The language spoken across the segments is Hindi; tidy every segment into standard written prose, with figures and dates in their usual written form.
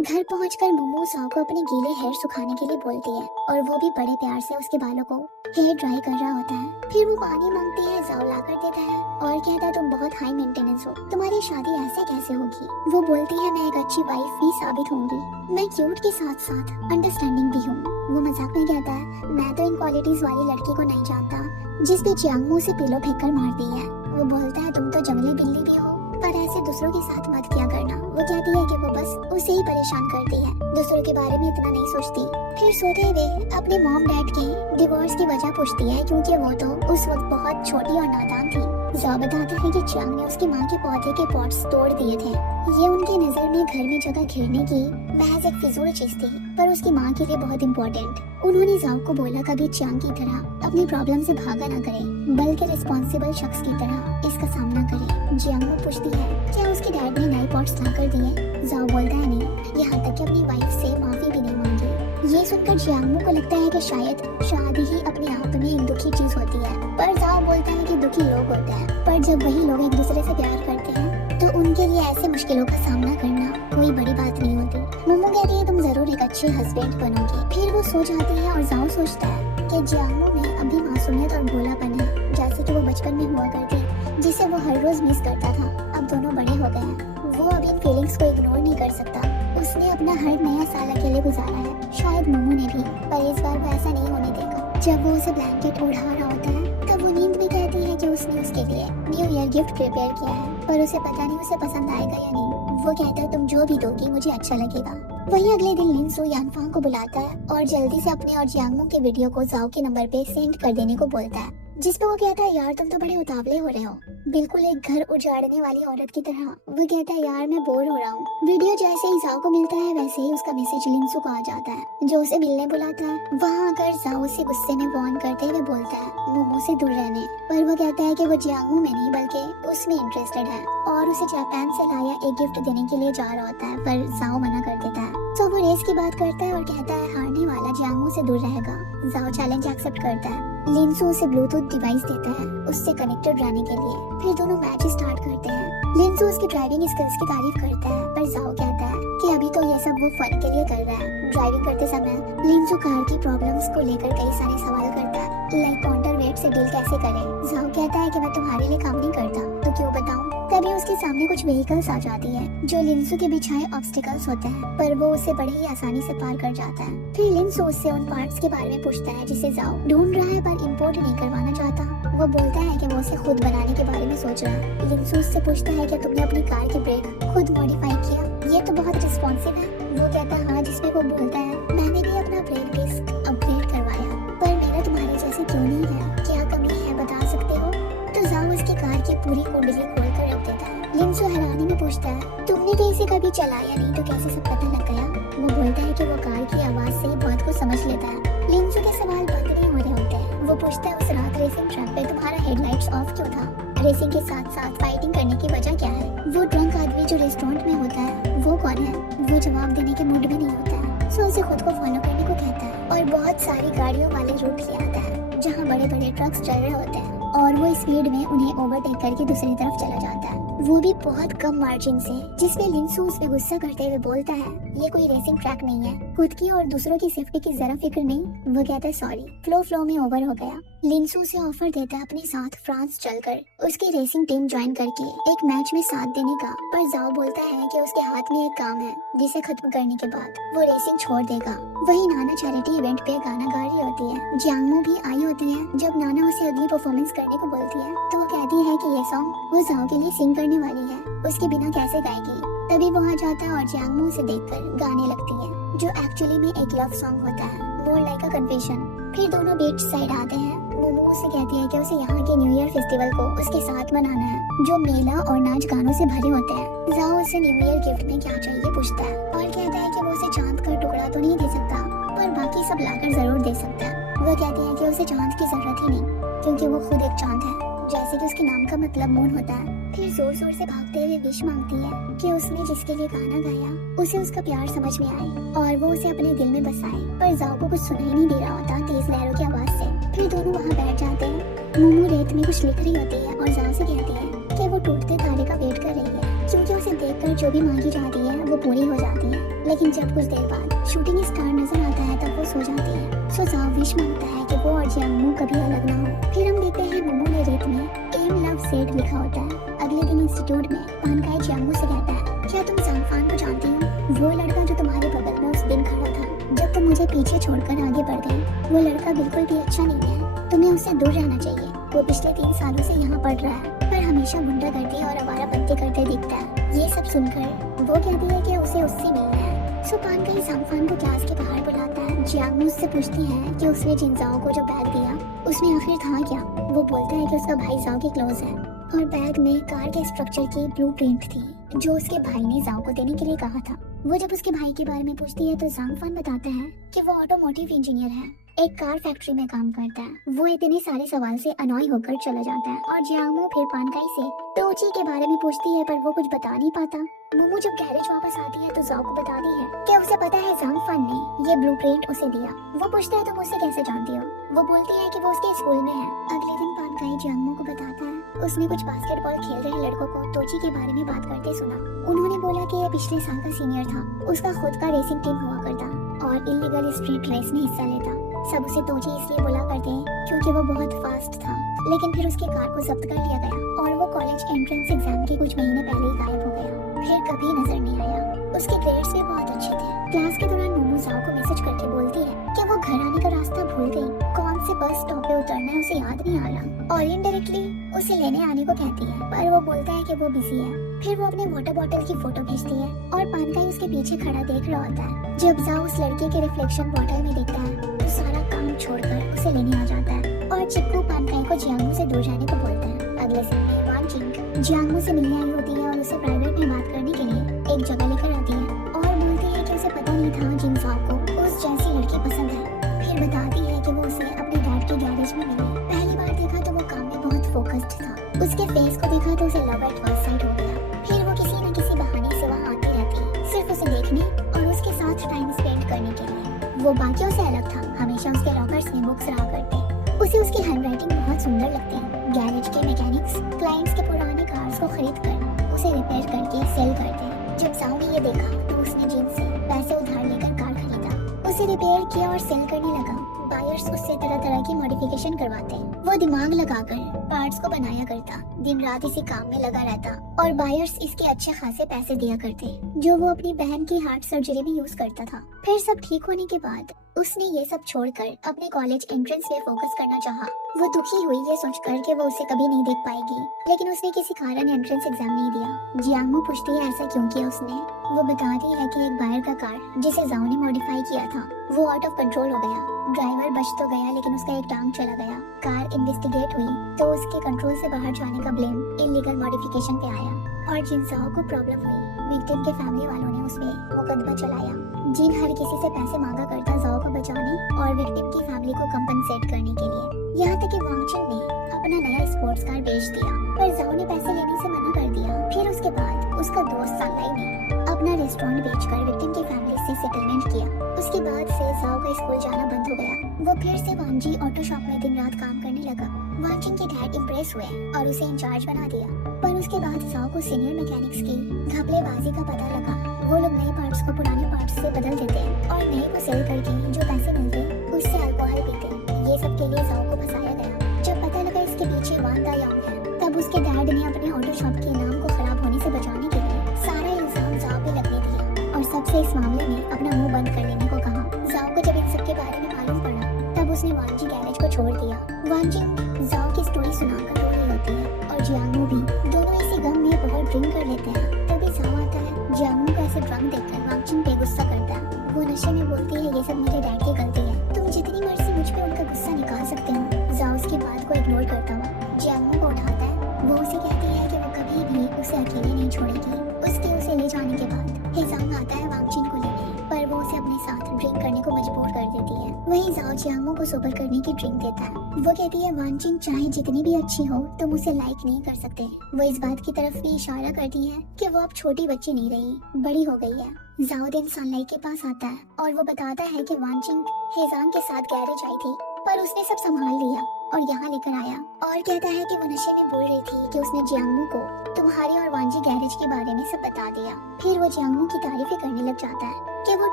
घर पहुंचकर मोमो साओ को अपने गीले हेयर सुखाने के लिए बोलती है और वो भी बड़े प्यार से उसके बालों को हेयर ड्राई कर रहा होता है। फिर वो पानी मांगती है, जाओ ला कर देता है और कहता है तुम बहुत हाई मेंटेनेंस हो, तुम्हारी शादी ऐसे कैसे होगी। वो बोलती है मैं एक अच्छी वाइफ भी साबित होंगी, मैं क्यूट के साथ साथ अंडरस्टैंडिंग भी हूँ। वो मजाक में कहता है मैं तो इन क्वालिटीज वाली लड़की को नहीं जानता जिस पे जियांग से पिलो फेंक कर मार दी है। वो बोलता है तुम तो जंगली बिल्ली भी हो, पर ऐसे दूसरों के साथ मत किया करना। वो कहती है कि वो बस उसे ही परेशान करती है, दूसरों के बारे में इतना नहीं सोचती। फिर सोते हुए अपने मॉम डैड के डिवोर्स की वजह पूछती है क्योंकि वो तो उस वक्त बहुत छोटी और नादान थी। जाओ बताता है कि जियांग ने उसकी माँ के पौधे के पॉट्स तोड़ दिए थे। ये उनके नजर में घर में जगह घेरने की महज एक फिजूल चीज थी, पर उसकी माँ के लिए बहुत इम्पोर्टेंट। उन्होंने जाओ को बोला कभी जियांग की तरह अपनी प्रॉब्लम से भागा ना करे, बल्कि रिस्पॉन्सिबल शख्स की तरह इसका सामना करे। जियांग पूछती है क्या उसके डैड ने नए पॉट्स ला कर दिए। जाओ बोलता है नहीं, यहाँ तक कि अपनी वाइफ से माफी भी नहीं मांगी। ये सुनकर जियांग को लगता है कि शायद शादी ही अपने आप में एक दुखी चीज होती है, पर जाओ बोलता है कि दुखी लोग होते हैं, पर जब वही लोग एक दूसरे से प्यार करते हैं तो उनके लिए ऐसे मुश्किलों का सामना करना कोई बड़ी बात नहीं होती। मोमो कहती है तुम जरूर एक अच्छे हस्बैंड बनोगे। फिर वो सो जाती है और जाओ सोचता है कि जियांग में अभी मासूमियत और भोलापन है, जैसे कि वो बचपन में हुआ करती, जिसे वो हर रोज मिस करता था। अब दोनों बड़े हो गए हैं, वो अभी फीलिंग्स को इग्नोर नहीं कर सकता। उसने अपना हर नया साल अकेले गुजारा है, शायद मोमो ने भी, पर इस बार वो ऐसा नहीं होने देगा। जब वो उसे ब्लैंकेट ओढ़ा रहा होता है तब वो नींद में कहती है कि उसने उसके लिए न्यू ईयर गिफ्ट प्रिपेयर किया है, पर उसे पता नहीं उसे पसंद आएगा या नहीं। वो कहता है तुम जो भी दोगी मुझे अच्छा लगेगा। वहीं अगले दिन लिनसू यानफांग को बुलाता है और जल्दी से अपने और जियांग के वीडियो को जाओ के नंबर पे सेंड कर देने को बोलता है, जिसपे वो कहता है यार तुम तो बड़े उतावले हो रहे हो, बिल्कुल एक घर उजाड़ने वाली औरत की तरह। वो कहता है यार मैं बोर हो रहा हूँ। वीडियो जैसे ही जाओ को मिलता है वैसे ही उसका मैसेज लिनसू को आ जाता है, जो उसे मिलने बुलाता है। वहाँ आकर जाओ उसे गुस्से में वार्न करते हुए बोलता है मोमो से दूर रहने, पर वो कहता है कि वो जियांग में नहीं बल्कि उसमें इंटरेस्टेड है और उसे जापान से लाया एक गिफ्ट देने के लिए जा रहा होता है, पर जाओ मना कर देता है। तो वो रेस की बात करता है और कहता है हारने वाला जियांग से दूर रहेगा। जाओ चैलेंज एक्सेप्ट करता है। लिनसू उसे ब्लूटूथ डिवाइस देता है उससे कनेक्टेड रहने के लिए। फिर दोनों मैच स्टार्ट करते हैं। लिनसू उसकी ड्राइविंग स्किल्स की तारीफ करता है, पर जाओ कहता है कि अभी तो ये सब वो फन के लिए कर रहा है। ड्राइविंग करते समय लिनसू कार की प्रॉब्लम्स को लेकर कई सारे सवाल करता है, लाइक काउंटर वेट से डील कैसे करे। जाओ कहता है कि मैं तुम्हारे लिए काम नहीं करता तो क्यों बताऊं। तभी उसके सामने कुछ व्हीकल्स आ जाती है जो लिनसू के बिछाए ऑब्स्टिकल्स होते हैं, पर वो उसे बड़े ही आसानी से पार कर जाता है। फिर लिनसू उससे उन पार्ट्स के बारे में पूछता है जिसे जाओ ढूंढ रहा है पर इंपोर्ट नहीं करवाना चाहता। वो बोलता है कि वो उसे खुद बनाने के बारे में सोच रहा है। लिनसू उससे पूछता है कि तुमने अपनी कार की ब्रेक खुद मॉडिफाई किया, ये तो बहुत रिस्पॉन्सिव है। वो कहता है हाँ, जिसमें वो बोलता है मैंने भी अपना ब्रेक डिस्क अपग्रेड करवाया, पर मेरा तुम्हारे जैसे क्यों नहीं है, क्या कमी है बता सकते हो। तो जाओ उसकी कार की पूरी कुंडली खोल कर रख देता है। लिनसू हैरानी में पूछता है तुमने तो इसे कभी चलाया नहीं तो कैसे सब पता लग गया। वो बोलता है कि वो कार की आवाज से ही बहुत कुछ समझ लेता है। लिनसू के सवाल बंद नहीं हो रहे होते हैं। वो पूछता है उस रात रेसिंग ट्रैक पे तुम्हारा हेडलाइट्स ऑफ क्यों था, रेसिंग के साथ साथ फाइटिंग करने की वजह क्या है। वो ड्रंक आदमी जो रेस्टोरेंट में होता है वो कौन है। वो जवाब देने के मूड में नहीं होता है, सो उसे खुद को फॉलो करने को कहता है और बहुत सारी गाड़ियों वाले रूट ले आता है जहाँ बड़े बड़े ट्रक्स चल रहे होते हैं और वो स्पीड में उन्हें ओवरटेक करके दूसरी तरफ चला जाता है, वो भी बहुत कम मार्जिन से। जिसमें लिनसू उस पे गुस्सा करते हुए बोलता है ये कोई रेसिंग ट्रैक नहीं है, खुद की और दूसरों की सेफ्टी की जरा फिक्र नहीं। वो कहता है सॉरी, फ्लो में ओवर हो गया। लिनसू से ऑफर देता है अपने साथ फ्रांस चलकर उसकी रेसिंग टीम ज्वाइन करके एक मैच में साथ देने का, पर जाओ बोलता है कि उसके हाथ में एक काम है जिसे खत्म करने के बाद वो रेसिंग छोड़ देगा। वही नाना चैरिटी इवेंट पे गाना गा रही होती है। जियांग भी आई होती है। जब नाना उसे अगली परफॉर्मेंस करने को बोलती है तो वो कहती है कि ये सॉन्ग वो जाओ के लिए सिंग करने वाली है, उसके बिना कैसे गाएगी। तभी वो आ जाता है और जियांग उसे देखकर गाने लगती है, जो एक्चुअली में एक लव सॉन्ग होता है, मोर लाइक अ कन्फेशन। फिर दोनों बीच साइड आते हैं। मोमो उसे कहती है कि उसे यहाँ के न्यू ईयर फेस्टिवल को उसके साथ मनाना है, जो मेला और नाच गानों से भरे होते हैं। जाओ उसे न्यू ईयर गिफ्ट में क्या चाहिए पूछता है और कहता है कि वो उसे चांद का टुकड़ा तो नहीं दे सकता, पर बाकी सब लाकर जरूर दे सकता है। वो कहती है कि उसे चांद की जरूरत ही नहीं क्योंकि वो खुद एक चांद है, जैसे कि उसके नाम का मतलब मून होता है। फिर जोर जोर से भागते हुए विश मांगती है कि उसने जिसके लिए गाना गाया उसे उसका प्यार समझ में आए और वो उसे अपने दिल में बसाए, पर जाओ को कुछ सुनाई नहीं दे रहा होता तेज लहरों की आवाज से। फिर दोनों वहाँ बैठ जाते हैं। मोमो रेत में कुछ लिख रही होती है और जाओ से कहती है कि वो टूटते तारे का वेट कर रही है, क्योंकि उसे देखकर जो भी मांगी जाती है वो पूरी हो जाती है। लेकिन जब कुछ देर बाद शूटिंग स्टार नजर आता है तब वो सो जाती है। सो जाओ विश मांगता है कि वो और जियांगमू कभी अलग ना हो। फिर हम देखते हैं मोमो ने रेत में एम लव सेट लिखा होता है। अगले दिन इंस्टीट्यूट में पानकाई जियांगमू से कहता है, क्या तुम जांगफान को जानती हो? वो लड़का जो तुम्हारे बगल में उस दिन खड़ा था जब तुम मुझे पीछे छोड़कर आगे बढ़ गए। वो लड़का बिल्कुल भी अच्छा नहीं है, तुम्हें उससे दूर रहना चाहिए। वो पिछले 3 सालों से यहाँ पढ़ रहा है पर हमेशा गुंडागर्दी और आवारापंती करते दिखता है। ये सब सुनकर वो कहती है कि उसे उससे मिलना है। सो पानकाई जांगफान को क्लास के बाहर बुलाता है। जियांगमू उससे पूछती है कि उसने जिनजाओ को जो बैग दिया उसमें आखिर था क्या। वो बोलता है कि उसका भाई जाओ के क्लोज है और बैग में कार के स्ट्रक्चर की ब्लूप्रिंट थी जो उसके भाई ने जाओ को देने के लिए कहा था। वो जब उसके भाई के बारे में पूछती है तो जांगफान बताता है कि वो ऑटोमोटिव इंजीनियर है, एक कार फैक्ट्री में काम करता है। वो इतने सारे सवाल से अनॉय होकर चला जाता है और जियांगमू फिर पानकाई से तोची के बारे में पूछती है पर वो कुछ बता नहीं पाता। मोमो जब गैरेज वापस आती है तो जाओ को बताती है कि उसे पता है जांगफान ने ये ब्लूप्रिंट उसे दिया। वो पूछता है तुम उसे कैसे जानती हो? वो बोलती है कि वो उसके स्कूल में है। अगले दिन पानकाई जियांगमू को बताता है उसने कुछ बास्केटबॉल खेल रहे लड़कों को तोची के बारे में बात करते सुना। उन्होंने बोला कि ये पिछले साल का सीनियर था, उसका खुद का रेसिंग टीम हुआ करता और इलीगल स्ट्रीट रेस में हिस्सा लेता। सब उसे तोची इसलिए बोला करते क्योंकि वो बहुत फास्ट था। लेकिन फिर उसके कार को जब्त कर लिया गया और वो कॉलेज एंट्रेंस एग्जाम के कुछ महीने पहले ही गायब हो गया। फिर कभी नजर नहीं आया। उसके ग्रेड्स भी बहुत अच्छे थे। क्लास के दौरान मोमो जाओ को मैसेज करके बोलती है कि वो घर आने का रास्ता भूल गई, कौन से बस स्टॉप पे उतरना है उसे याद नहीं आ रहा और इनडायरेक्टली उसे लेने आने को कहती है पर वो बोलता है कि वो बिजी है। फिर वो अपने वाटर बॉटल की फोटो भेजती है और पानकाई उसके पीछे खड़ा देख रहा होता है। जब जाओ उस लड़के के रिफ्लेक्शन बॉटल में दिखता है तो सारा काम छोड़कर उसे लेने आ जाता है और चिक्कू पानकाई को जियांगमू से दूर जाने को बोलता है। अगले सीन में वानजिंग जियांगमू से मिलने आई होती है और उसे प्राइवेट में बात करने के लिए एक जगह लेकर आती है और बोलती है कि उसे पता नहीं था जिनजाओ को उस जैसी लड़की पसंद है। फिर बताती है कि वो उसे अपने डैड के गैरेज में मिली। पहली बार देखा तो वो काम में बहुत फोकस्ड था। उसके फेस को देखा तो उसे लव एट फर्स्ट साइट हो गया। फिर वो किसी न किसी बहाने से वहाँ आती रहती सिर्फ उसे देखने और उसके साथ टाइम स्पेंड करने के लिए। वो बाकियों से अलग था, हमेशा उसके लॉकर्स में बुक्स रहा करते। उसे उसकी हैंडराइटिंग बहुत सुंदर लगती है। गैरेज के मैकेनिक्स क्लाइंट्स के पुराने कार्स को खरीद कर उसे रिपेयर करके सेल करते हैं। जब जाओ ने ये देखा तो उसने जिन से पैसे उधार लेकर कार खरीदा, उसे रिपेयर किया और सेल करने लगा। बायर्स उससे तरह तरह की मॉडिफिकेशन करवाते। वो दिमाग लगाकर पार्ट्स को बनाया करता, दिन रात इसी काम में लगा रहता और बायर्स इसके अच्छे खासे पैसे दिया करते जो वो अपनी बहन की हार्ट सर्जरी में यूज करता था। फिर सब ठीक होने के बाद उसने ये सब छोड़कर अपने कॉलेज एंट्रेंस पे फोकस करना चाहा। वो दुखी हुई ये सोचकर कि वो उसे कभी नहीं देख पाएगी, लेकिन उसने किसी कारण एंट्रेंस एग्जाम नहीं दिया। जियांगमू पूछती है ऐसा क्यों किया उसने। वो बताती है कि एक बायर का कार जिसे जाओ ने मॉडिफाई किया था वो आउट ऑफ कंट्रोल हो गया। ड्राइवर बच तो गया लेकिन उसका एक टांग चला गया। कार इन्वेस्टिगेट हुई तो उसके कंट्रोल से बाहर जाने का ब्लेम इलीगल मॉडिफिकेशन पे आया और जिनजाओ को प्रॉब्लम हुई। विक्टिम के फैमिली वालों ने उसपे मुकदमा चलाया। जिन हर किसी से पैसे मांगा करता जाओ को बचाने और विक्टिम की फैमिली को कंपनसेट करने के लिए। यहाँ तक कि वांगचिन ने अपना नया स्पोर्ट्स कार बेच दिया पर जाओ ने पैसे लेने से मना कर दिया। फिर उसके बाद उसका दोस्त सालाई ने अपना रेस्टोरेंट बेचकर विक्टिम की फैमिली से सेटलमेंट किया। उसके बाद से जाओ का स्कूल जाना बंद हो गया। वो फिर से वांजी ऑटो शॉप में दिन रात काम करने लगा। वांजिन के डैड इम्प्रेस हुए और उसे इंचार्ज बना दिया। पर उसके बाद जाओ को सीनियर मैकेनिक्स की घपलेबाजी का पता लगा। वो लोग नए पार्ट्स को पुराने पार्ट्स से बदल देते और नए को सेल करके जो पैसे मिलते उससे अल्कोहल पीते। ये सब के लिए जाओ को फंसाया गया। जब पता लगा इसके पीछे वान दा यांग है तब उसके डैड ने अपने ऑटो शॉप के नाम को खराब होने से बचाने के लिए सारा इल्जाम जाओ पे लगने दिया और सबसे इस मामले में अपना मुंह बंद कर लेने को कहा। जाओ को जब इन सब के बारे में मालूम पड़ा तब उसने वांजी गैरेज को छोड़ दिया। वांजी जाओ की स्टोरी सुनाकर रो रही होती है और जियांगमू भी। दोनों इसी गम में बहुत ड्रिंक कर लेते हैं। तभी जाओ आता है। जियांगमू को ऐसे ड्रंक देखकर वांजिन पे गुस्सा करता है। वो नशे में बोलती है ये सब मेरे डैड की गलती है, तुम जितनी मर्जी मुझ पे उनका गुस्सा निकाल सकते हो। जाओ उसकी बात को इग्नोर करता हुआ जियांगमू को उठाता है। वो उसे कहती है कि वो कभी भी उसे अकेले नहीं छोड़ेगी। उसके उसे ले जाने के बाद हिजांग आता है वांगचिन को लेने पर वो उसे अपने साथ ड्रिंक करने को मजबूर कर देती है। वहीं जाओ जियांगमू को सोबर करने की ड्रिंक देता है। वो कहती है वांगचिन चाहे जितनी भी अच्छी हो तुम उसे लाइक नहीं कर सकते। वो इस बात की तरफ भी इशारा करती है कि वो अब छोटी बच्ची नहीं रही, बड़ी हो गई है। जाओ दिन सनलाइट के पास आता है और वो बताता है कि वांगचिन हिजांग के साथ गैरेज आई थी पर उसने सब संभाल लिया। और यहाँ लेकर आया और कहता है कि वो नशे में बोल रही थी कि उसने जियांगमू को तुम्हारे और वांजी गैरेज के बारे में सब बता दिया। फिर वो जियांगमू की तारीफें करने लग जाता है कि वो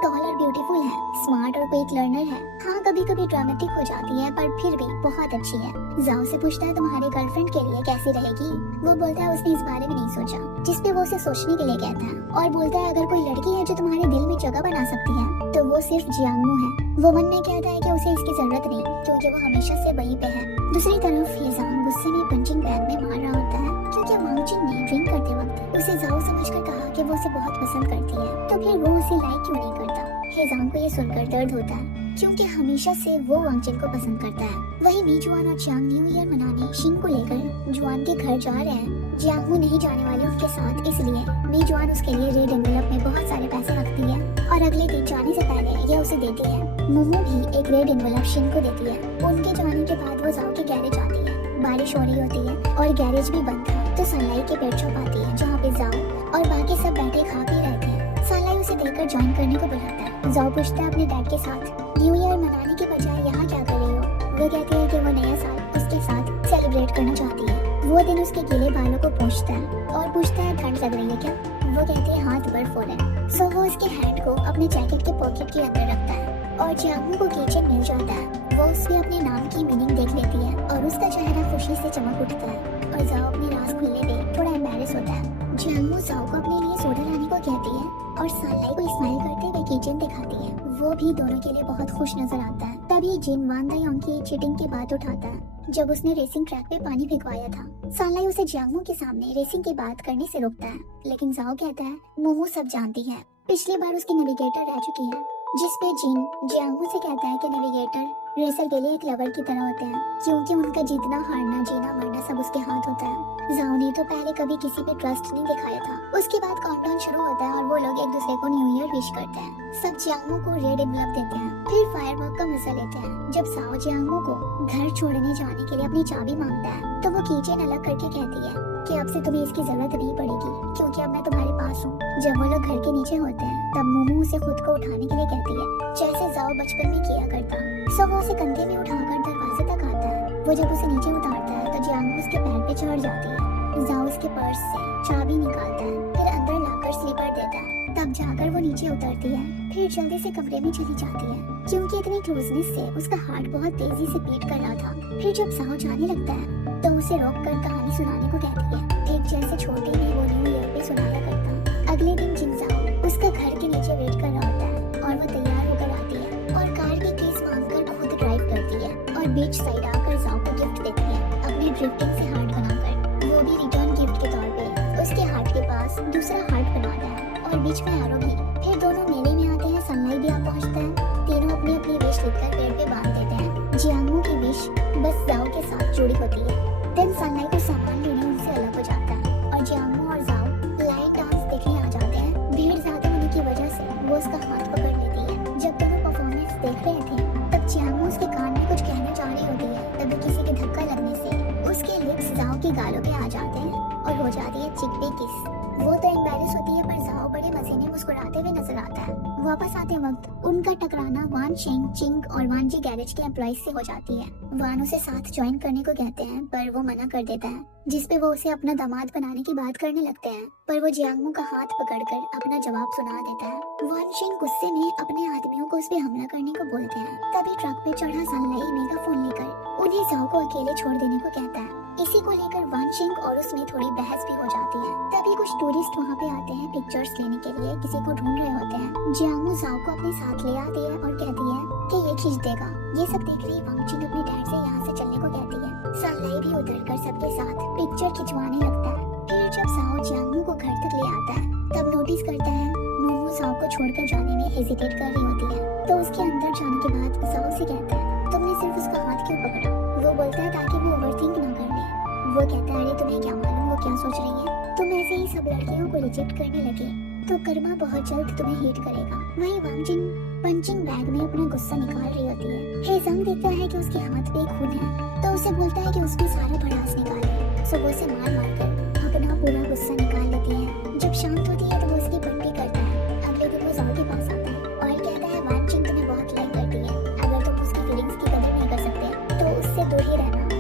टॉल और ब्यूटीफुल है, स्मार्ट और क्विक लर्नर है। हाँ, कभी कभी ड्रामेटिक हो जाती है पर फिर भी बहुत अच्छी है। जाओ से पूछता है तुम्हारे गर्लफ्रेंड के लिए कैसी रहेगी। वो बोलता है उसने इस बारे में नहीं सोचा, जिसपे वो उसे सोचने के लिए कहता है और बोलता है अगर कोई लड़की है जो तुम्हारे दिल में जगह बना सकती है तो वो सिर्फ जियांगमू है। वो मन में कहता है कि उसे इसकी जरूरत नहीं क्योंकि वो हमेशा से वहीं पे है। दूसरी तरफ हेजांग गुस्से में पंचिंग बैग में मार रहा होता है क्योंकि वांगजिन ने ड्रिंक करते वक्त उसे जाओ समझकर कहा कि वो उसे बहुत पसंद करती है, तो फिर वो उसे लाइक क्यों नहीं करता। हेजांग को ये सुनकर दर्द होता है क्योंकि हमेशा से वो वांगजिन को पसंद करता है। वही मी जुआन और चियांग न्यू ईयर मनाने शिंग को लेकर जुआन के घर जा रहे हैं। जियांगमू नहीं जाने वाली उनके साथ, इसलिए मी जुआन उसके लिए रेड एनवेलप में बहुत सारे पैसे रखती है और अगले दिन जाने से पहले यह उसे देती है। मोमो भी एक रेड एनवेलप शिंग को देती है। उनके जाने के बाद वो जाओ के गैरेज आती है। बारिश हो रही होती है और गैरेज भी बंद था, तो सनलाई के पेट छुप आती है जहाँ पे जाओ और बाकी सब बैठे खा पी रहे थे। सनलाई उसे देखकर ज्वाइन करने को बुलाता है। जाओ पूछता है अपने डैड के साथ न्यू ईयर मनाने के बजाय यहाँ क्या कर रही हो। वो कहती है कि वो नया साल उसके साथ सेलिब्रेट करना चाहती है। वो दिन उसके गीले बालों को पोंछता है और पूछता है ठंड लग रही है क्या। वो कहती है हाथ बर्फ हो रहा है। सो वो उसके हैंड को अपने जैकेट के पॉकेट के अंदर रखता है और जियांगमू को किचन मिल जाता है। वो उसमें अपने नाम की मीनिंग देख लेती है और उसका चेहरा खुशी से चमक उठता है और जाओ अपने राज खुलने पे थोड़ा एम्बैरेस होता है। जियांगमू जाओ को अपने लिए सोडा लाने को कहती है और सनलाई को स्माइल करते हुए किचन दिखाती है। वो भी दोनों के लिए बहुत खुश नजर आता है। तभी जिन वान दायोंग की चीटिंग की बात उठाता है जब उसने रेसिंग ट्रैक पे पानी भिगवाया था। सनलाई उसे जियांगमू के सामने रेसिंग की बात करने से रोकता है, लेकिन जाओ कहता है मोमो सब जानती है, पिछली बार उसकी नेविगेटर रह चुकी है। जिसपे जिन जियांगमू से कहता है कि नेविगेटर रेसर के लिए एक लवर की तरह होते हैं क्योंकि उनका जीतना हारना जीना मरना सब उसके हाथ होता है। जाओ ने तो पहले कभी किसी पे ट्रस्ट नहीं दिखाया था। उसके बाद काउंटडाउन शुरू होता है और वो लोग एक दूसरे को न्यू ईयर विश करते हैं। सब जियांगमू को रेड एनवेलप देते हैं, फिर फायरवर्क का मजा लेते हैं। जब साओ जियांगमू को घर छोड़ने जाने के लिए अपनी चाबी मांगता है तो वो कीचेन अलग करके कहती है कि अब से तुम्हें इसकी जरूरत नहीं पड़ेगी क्योंकि अब मैं तुम्हारे पास हूँ। जब वो लोग घर के नीचे होते हैं तब मोमो उसे खुद को उठाने के लिए कहती है जैसे जाओ बचपन में किया करता। सो वो उसे कंधे में उठाकर दरवाजे तक आता है। वो जब उसे नीचे उतारता है तो जियांगमू उसके पैर पे चढ़ जाती है। जाओ उसके पर्स से चाबी निकालता है, फिर अंदर लाकर स्लीपर देता है। तब जाकर वो नीचे उतरती है, फिर जल्दी से कमरे में चली जाती है क्योंकि इतनी क्लोजनेस से उसका हार्ट बहुत तेजी से बीट कर रहा था। फिर जब साहो जाने लगता है तो उसे रोक कर कहानी सुनाने को कहती है, ठीक जैसे छोटे में वो न्यू ईयर पे सुनाया करता। अगले दिन जिंजाओ उसका घर के नीचे वेट कर रहा होता है और वो तैयार होकर आती है और कार की कीज मांगकर खुद ड्राइव करती है और बीच साइड आकर जाओ को गिफ्ट देती है अपने ड्रिफ्टिंग से हार्ट बनाकर। वो भी रिटर्न गिफ्ट के तौर पे उसके हार्ट के पास दूसरा हार्ट बनाता है और बीच में एरो भी। फिर दोनों मेले में आते हैं। सनलाई भी आ पहुंचता है। तीनों अपनी अपनी विश लिखकर पेड़ पे बांध देते हैं। जियांगमू की विश बस जाओ के साथ जुड़ी होती है। देन सनलाई को सामान लेने उनसे अलग हो जाता है और जियांगमू और जाओ लाइव डांस देखने आ जाते हैं। भीड़ ज्यादा होने की वजह से वो उसका हाथ पकड़ लेती है। जब दोनों परफॉर्मेंस देख रहे थे तब जियांगमू उसके कान में कुछ कहना चाह रही होती है, तभी किसी के धक्का लगने से उसके लिप्स जाओ की गालों पे आ जाते हैं और हो जाती है चिक पे किस। वो तो एम्बैरेस होती है पर जाओ बड़े मजे में मुस्कुराते हुए नजर आता है। वापस आते वक्त उनका टकराना वान शेंग चिंग और वान जी गैरेज के एम्प्लॉइज से हो जाती है। वान उसे साथ ज्वाइन करने को कहते हैं पर वो मना कर देता है, जिसपे वो उसे अपना दामाद बनाने की बात करने लगते हैं पर वो जियांगमू का हाथ पकड़कर अपना जवाब सुना देता है। वान शेंग गुस्से में अपने आदमियों को उस पे हमला करने को बोलते हैं। तभी ट्रक पे चढ़ा सनलाई मेगाफोन लेकर उन्हें जाओ को अकेले छोड़ देने को कहता है। इसी को लेकर वान शेंग और उसमें थोड़ी बहस भी हो जाती है। तभी कुछ टूरिस्ट वहाँ पे आते हैं पिक्चर्स लेने के लिए, किसी को ढूंढ रहे होते हैं। जियांगमू जाओ को अपने साथ ले आती है और कहती है कि ये खींच देगा। ये सब देख रही वांगजिन अपने डैड से यहाँ से चलने को कहती है। सनलाई भी उतरकर सबके साथ पिक्चर खिंचवाने लगता है। फिर जब साओ जियांगमू को घर तक ले आता है तब नोटिस करता है मोमो साओ को छोड़कर जाने में हेजिटेट कर रही होती है। तो उसके अंदर जाने के बाद साओ से कहता है तुमने सिर्फ उसका हाथ क्यों पकड़ा। वो बोलता है ताकि वो ओवरथिंक ना कर ले। वो कहता है अरे तुम्हें क्या मालूम वो क्या सोच रही है। तुम ऐसे ही सब लड़कियों को रिजेक्ट करने लगे तो कर्मा बहुत जल्द तुम्हें हिट करेगा। वहीं वांगजिन पंचिंग बैग में अपना गुस्सा निकाल रही होती है। हेजांग देखता है कि उसके हाथ पे खून है तो उसे बोलता है कि उसमें सारा भड़ास निकाले। सो वो उसे मार मार कर अपना पूरा गुस्सा निकाल लेती है। जब शांत होती है तो वो उसकी पट्टी करता है। अगले दिन वो जाओ के पास आता है और कहता है वांगजिन तुम्हें बहुत लाइक करती है। अगर तुम उसकी फीलिंग्स की कदर नहीं कर सकते तो उससे दूर ही रहना।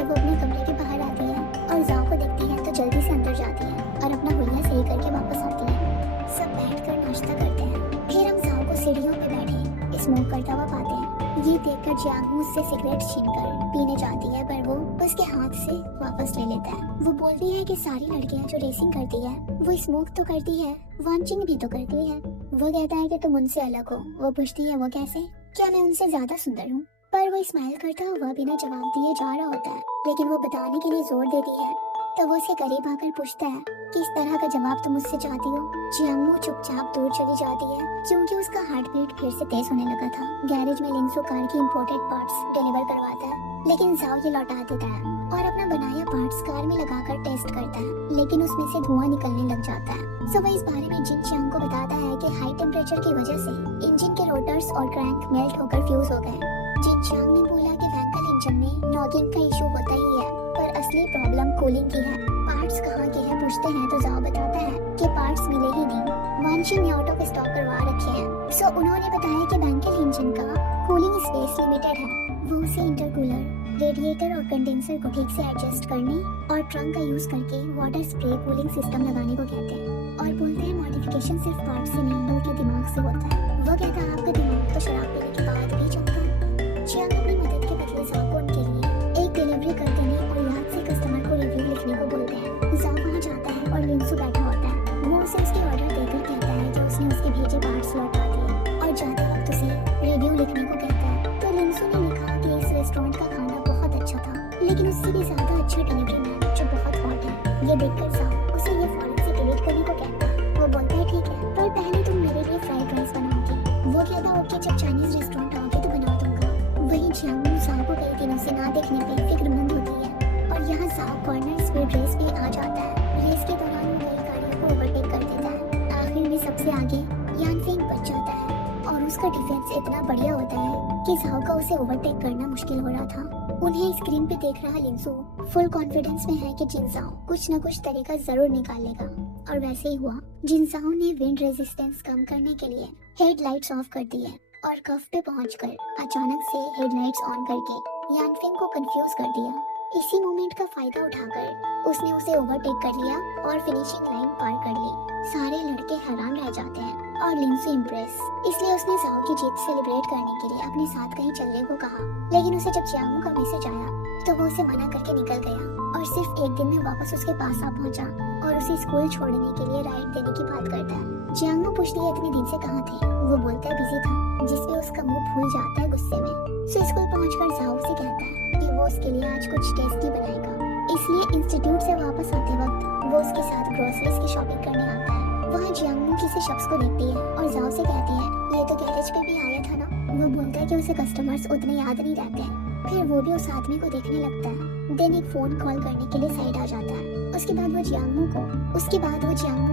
जब वो अपने कमरे के बाहर आती है और जाओ को देखती है तो जल्दी से अंदर जाती है और अपना हुलिया सही करके वापस आती है। सब बैठकर नाश्ता करते हैं। फिर हम जाओ को सीढ़ियों पे बैठे स्मोक करता हुआ पाते हैं। ये देखकर जियांग उससे सिगरेट छीनकर पीने जाती है पर वो उसके हाथ से वापस ले लेता है। वो बोलती है कि सारी लड़कियां जो रेसिंग करती है वो स्मोक तो करती है, वांचिंग भी तो करती है। वो कहता है कि तुम उनसे अलग हो। वो पूछती है वो कैसे, क्या मैं उनसे ज्यादा सुंदर हूँ? पर वो स्माइल करता हुआ बिना जवाब दिए जा रहा होता है, लेकिन वो बताने के लिए जोर देती है तो वो उसके करीब आकर पूछता है कि इस तरह का जवाब तुम मुझसे चाहती हो? जियांग चुपचाप दूर चली जाती है क्योंकि उसका हार्ट बीट फिर से तेज होने लगा था। गैरेज में लिंसू कार की इंपोर्टेड पार्ट्स डिलीवर करवाता है, लेकिन जाओ ये लौटा देता है और अपना बनाया पार्ट्स कार में लगाकर टेस्ट करता है, लेकिन उसमें से धुआं निकलने लग जाता है। सो वह इस बारे में जिन चियांग को बताता है कि हाई टेम्परेचर की वजह से इंजन के रोटर्स और क्रैंक मेल्ट होकर फ्यूज हो गए। जिन चियांग ने बोला कि वैंकल इंजन में नॉगिंग का इशू होता ही है, पर असली प्रॉब्लम कूलिंग की है। पार्ट्स कहाँ के हैं पूछते हैं तो जाओ बताता है कि पार्ट्स मिले ही नहीं, वांशी ने आउट ऑफ स्टॉक करवा रखे हैं। सो उन्होंने बताया कि वैंकल इंजन का कूलिंग स्पेस लिमिटेड है। वो उसे इंटरकूलर, रेडिएटर और कंडेंसर को ठीक से एडजस्ट करने और ट्रंक का यूज करके वाटर स्प्रे कूलिंग सिस्टम लगाने को कहते हैं और बोलते हैं मॉडिफिकेशन सिर्फ पार्ट से नहीं बल्कि दिमाग से होता है। वो कहता है आपका दिमाग तो शराब पीने के बाद भी चलता है। चियांग अपनी मदद के बदले जाओ को उनके लिए एक डिलीवरी कर देने और याद से कस्टमर को रिव्यू लिखने को बोलते हैं। जाओ वहाँ जाता है और लिंसू बैठा होता है। वो उसे उसके ऑर्डर देकर कहता है कि उसने उसके भेजे पार्ट्स लौटा दिए और जाते वक्त उसे रिव्यू लिखने को कहता है। तो लिंसू ने लिखा कि इस रेस्टोरेंट का खाना बहुत अच्छा था, लेकिन उससे भी ज्यादा अच्छा डिलीवरी मैन जो बहुत हॉट है। ये देखकर जाओ उसे ये फौरन से डिलीट करने को कहता है। वो बोलता है ठीक है, पर पहले तुम मेरे लिए फ्राइड राइस बनाओगी। वो कहता है ओके, जब चाइनीज रेस्टोरेंट आओगे तो बना दूंगा। वहीं जियांग जाओ को कई दिनों से ना देखने पे फिक्रमंद होती है और यहाँ जाओ कॉर्नर स्पीड रेस में आ जाता है। रेस के दौरान वो कई गाड़ियों को ओवरटेक कर देता है। आखिर में सबसे आगे यानफेंग बच जाता है और उसका डिफेंस इतना बढ़िया होता है कि जाओ का उसे ओवरटेक करना मुश्किल हो रहा था। उन्हें स्क्रीन पे देख रहा लिंसू फुल कॉन्फिडेंस में है कि जिनसाओ कुछ न कुछ तरीका जरूर निकालेगा और वैसे ही हुआ। जिनसाओ ने विंड रेजिस्टेंस कम करने के लिए हेडलाइट्स ऑफ कर दी है और कफ पे पहुंचकर अचानक से हेडलाइट्स ऑन करके यानफेंग को कंफ्यूज कर दिया। इसी मोमेंट का फायदा उठाकर उसने उसे ओवरटेक कर लिया और फिनिशिंग लाइन पार कर ली। सारे लड़के हैरान रह जाते हैं और लिंसू इम्प्रेस, इसलिए उसने जाओ की जीत सेलिब्रेट करने के लिए अपने साथ कहीं चलने को कहा। लेकिन उसे जब जियांग का मैसेज आया तो वो उसे मना करके निकल गया और सिर्फ एक दिन में वापस उसके पास आ पहुंचा और उसे स्कूल छोड़ने के लिए राइड देने की बात करता है। जियांग पूछती है इतने दिन से कहाँ थे? वो बोलता है बिजी था, जिसपे उसका मुंह फूल जाता है गुस्से में। सो स्कूल पहुंचकर जाओ से कहता है कि वो उसके लिए आज कुछ टेस्टी बनाएगा, इसलिए इंस्टीट्यूट से वापस आते वक्त वो उसके साथ ग्रोसरीज की शॉपिंग करने आता है। वहाँ जियांग किसी शख्स को देखती है और जाओ से कहती है ये तो गैरेज पे भी आया था ना। वो बोलता है कि उसे कस्टमर्स उतने याद नहीं रहते हैं। फिर वो भी उस आदमी को देखने लगता है। देन एक फोन कॉल करने के लिए साइड आ जाता है। उसके बाद वो जियांग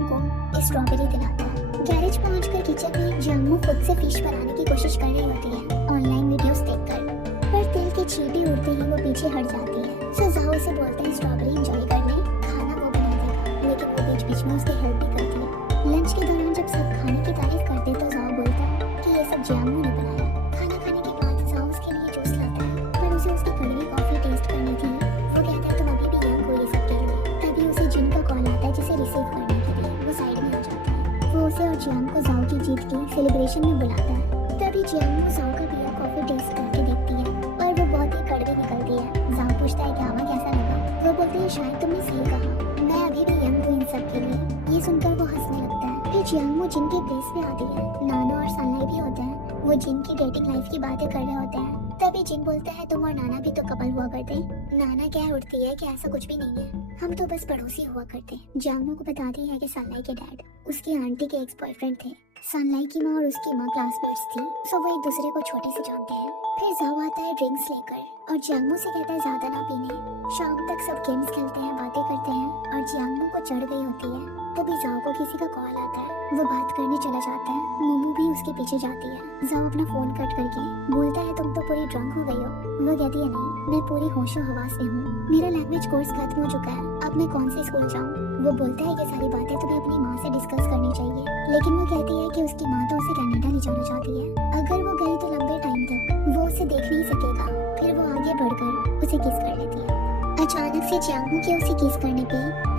को स्ट्रॉबेरी दिलाता है। गैरेज पहुंचकर किचन में जियांग खुद से फिश बनाने की कोशिश कर रही होती है ऑनलाइन वीडियोस देखकर, पर तेल की चींटी उड़ते ही वो पीछे हट जाती है। सो जाओ उसे बोलते हैं स्ट्रॉबेरी एंजॉय करने, खाना वो बना देगा, लेकिन वो बीच बीच में उसकी हेल्प भी करती है। लंच के दौरान जब सब खाने की तारीफ करते तो जाओ बोलता है कि ये सब जियांग ने बनाया। खाना खाने के बाद जाओ उसके लिए जूस लाता है, पर उसे उसकी कड़वी कॉफी टेस्ट करनी थी। वो कहता है तुम अभी भी यंग हो ये सब के लिए। तभी उसे जिन का कॉल आता है जिसे रिसीव करने के लिए वो साइड में आ जाता है। वो उसे और जियांग को जाओ की जीत की सेलिब्रेशन में बुलाता है। तभी जियांग को जाओ का पिया कॉफी टेस्ट करके देखती है और वो बहुत ही कड़वी निकलती है। जाओ पूछता है कि आवा कैसा लगा? वो बोलती है शायद तुमने सही कहा, मैं अभी भी यंग हूँ इन सब के लिए। ये सुनकर वो हंसने लगता है। फिर जियांग जिन के प्लेस पे आती है। नाना और सनलाई भी होते हैं। वो जिन की डेटिंग लाइफ की बातें कर रहे होते हैं। तभी जिन बोलता है तुम और नाना भी तो कपल हुआ करते। नाना कह उठती है कि ऐसा कुछ भी नहीं है, हम तो बस पड़ोसी हुआ करते। जियांग को बताती है कि सनलाई के डैड उसकी आंटी के एक्स बॉयफ्रेंड थे। सनलाई की माँ और उसकी माँ क्लासमेट्स थी, सो वो एक दूसरे को छोटे से जानते हैं। फिर जाओ आता है ड्रिंक्स लेकर और जियांग से कहता है ज्यादा ना पीने। शाम तक सब गेम्स खेलते हैं, बातें करते हैं और जियांग को चढ़ गई होती है। तभी जाओ को किसी का कॉल आता है। वो बात करने चला जाता है। मोमो भी उसके पीछे जाती है। जाओ अपना फोन कट करके बोलता है तुम तो पूरी ड्रंक हो गई हो। वो कहती है नहीं, मैं पूरी होशो हवास में हूँ, मेरा लैंग्वेज कोर्स खत्म हो चुका है, अब मैं कौन से स्कूल जाऊँ? वो बोलता है कि सारी बातें तुम्हें अपनी माँ से डिस्कस करनी चाहिए, लेकिन वो कहती है कि उसकी माँ तो उसे कनाडा ले जाना चाहती है। अगर वो गई तो लंबे टाइम तक वो उसे देख नहीं सकेगा। फिर वो आगे बढ़कर उसे किस कर लेती है। उसे जियांगमू के उसे किस करने पे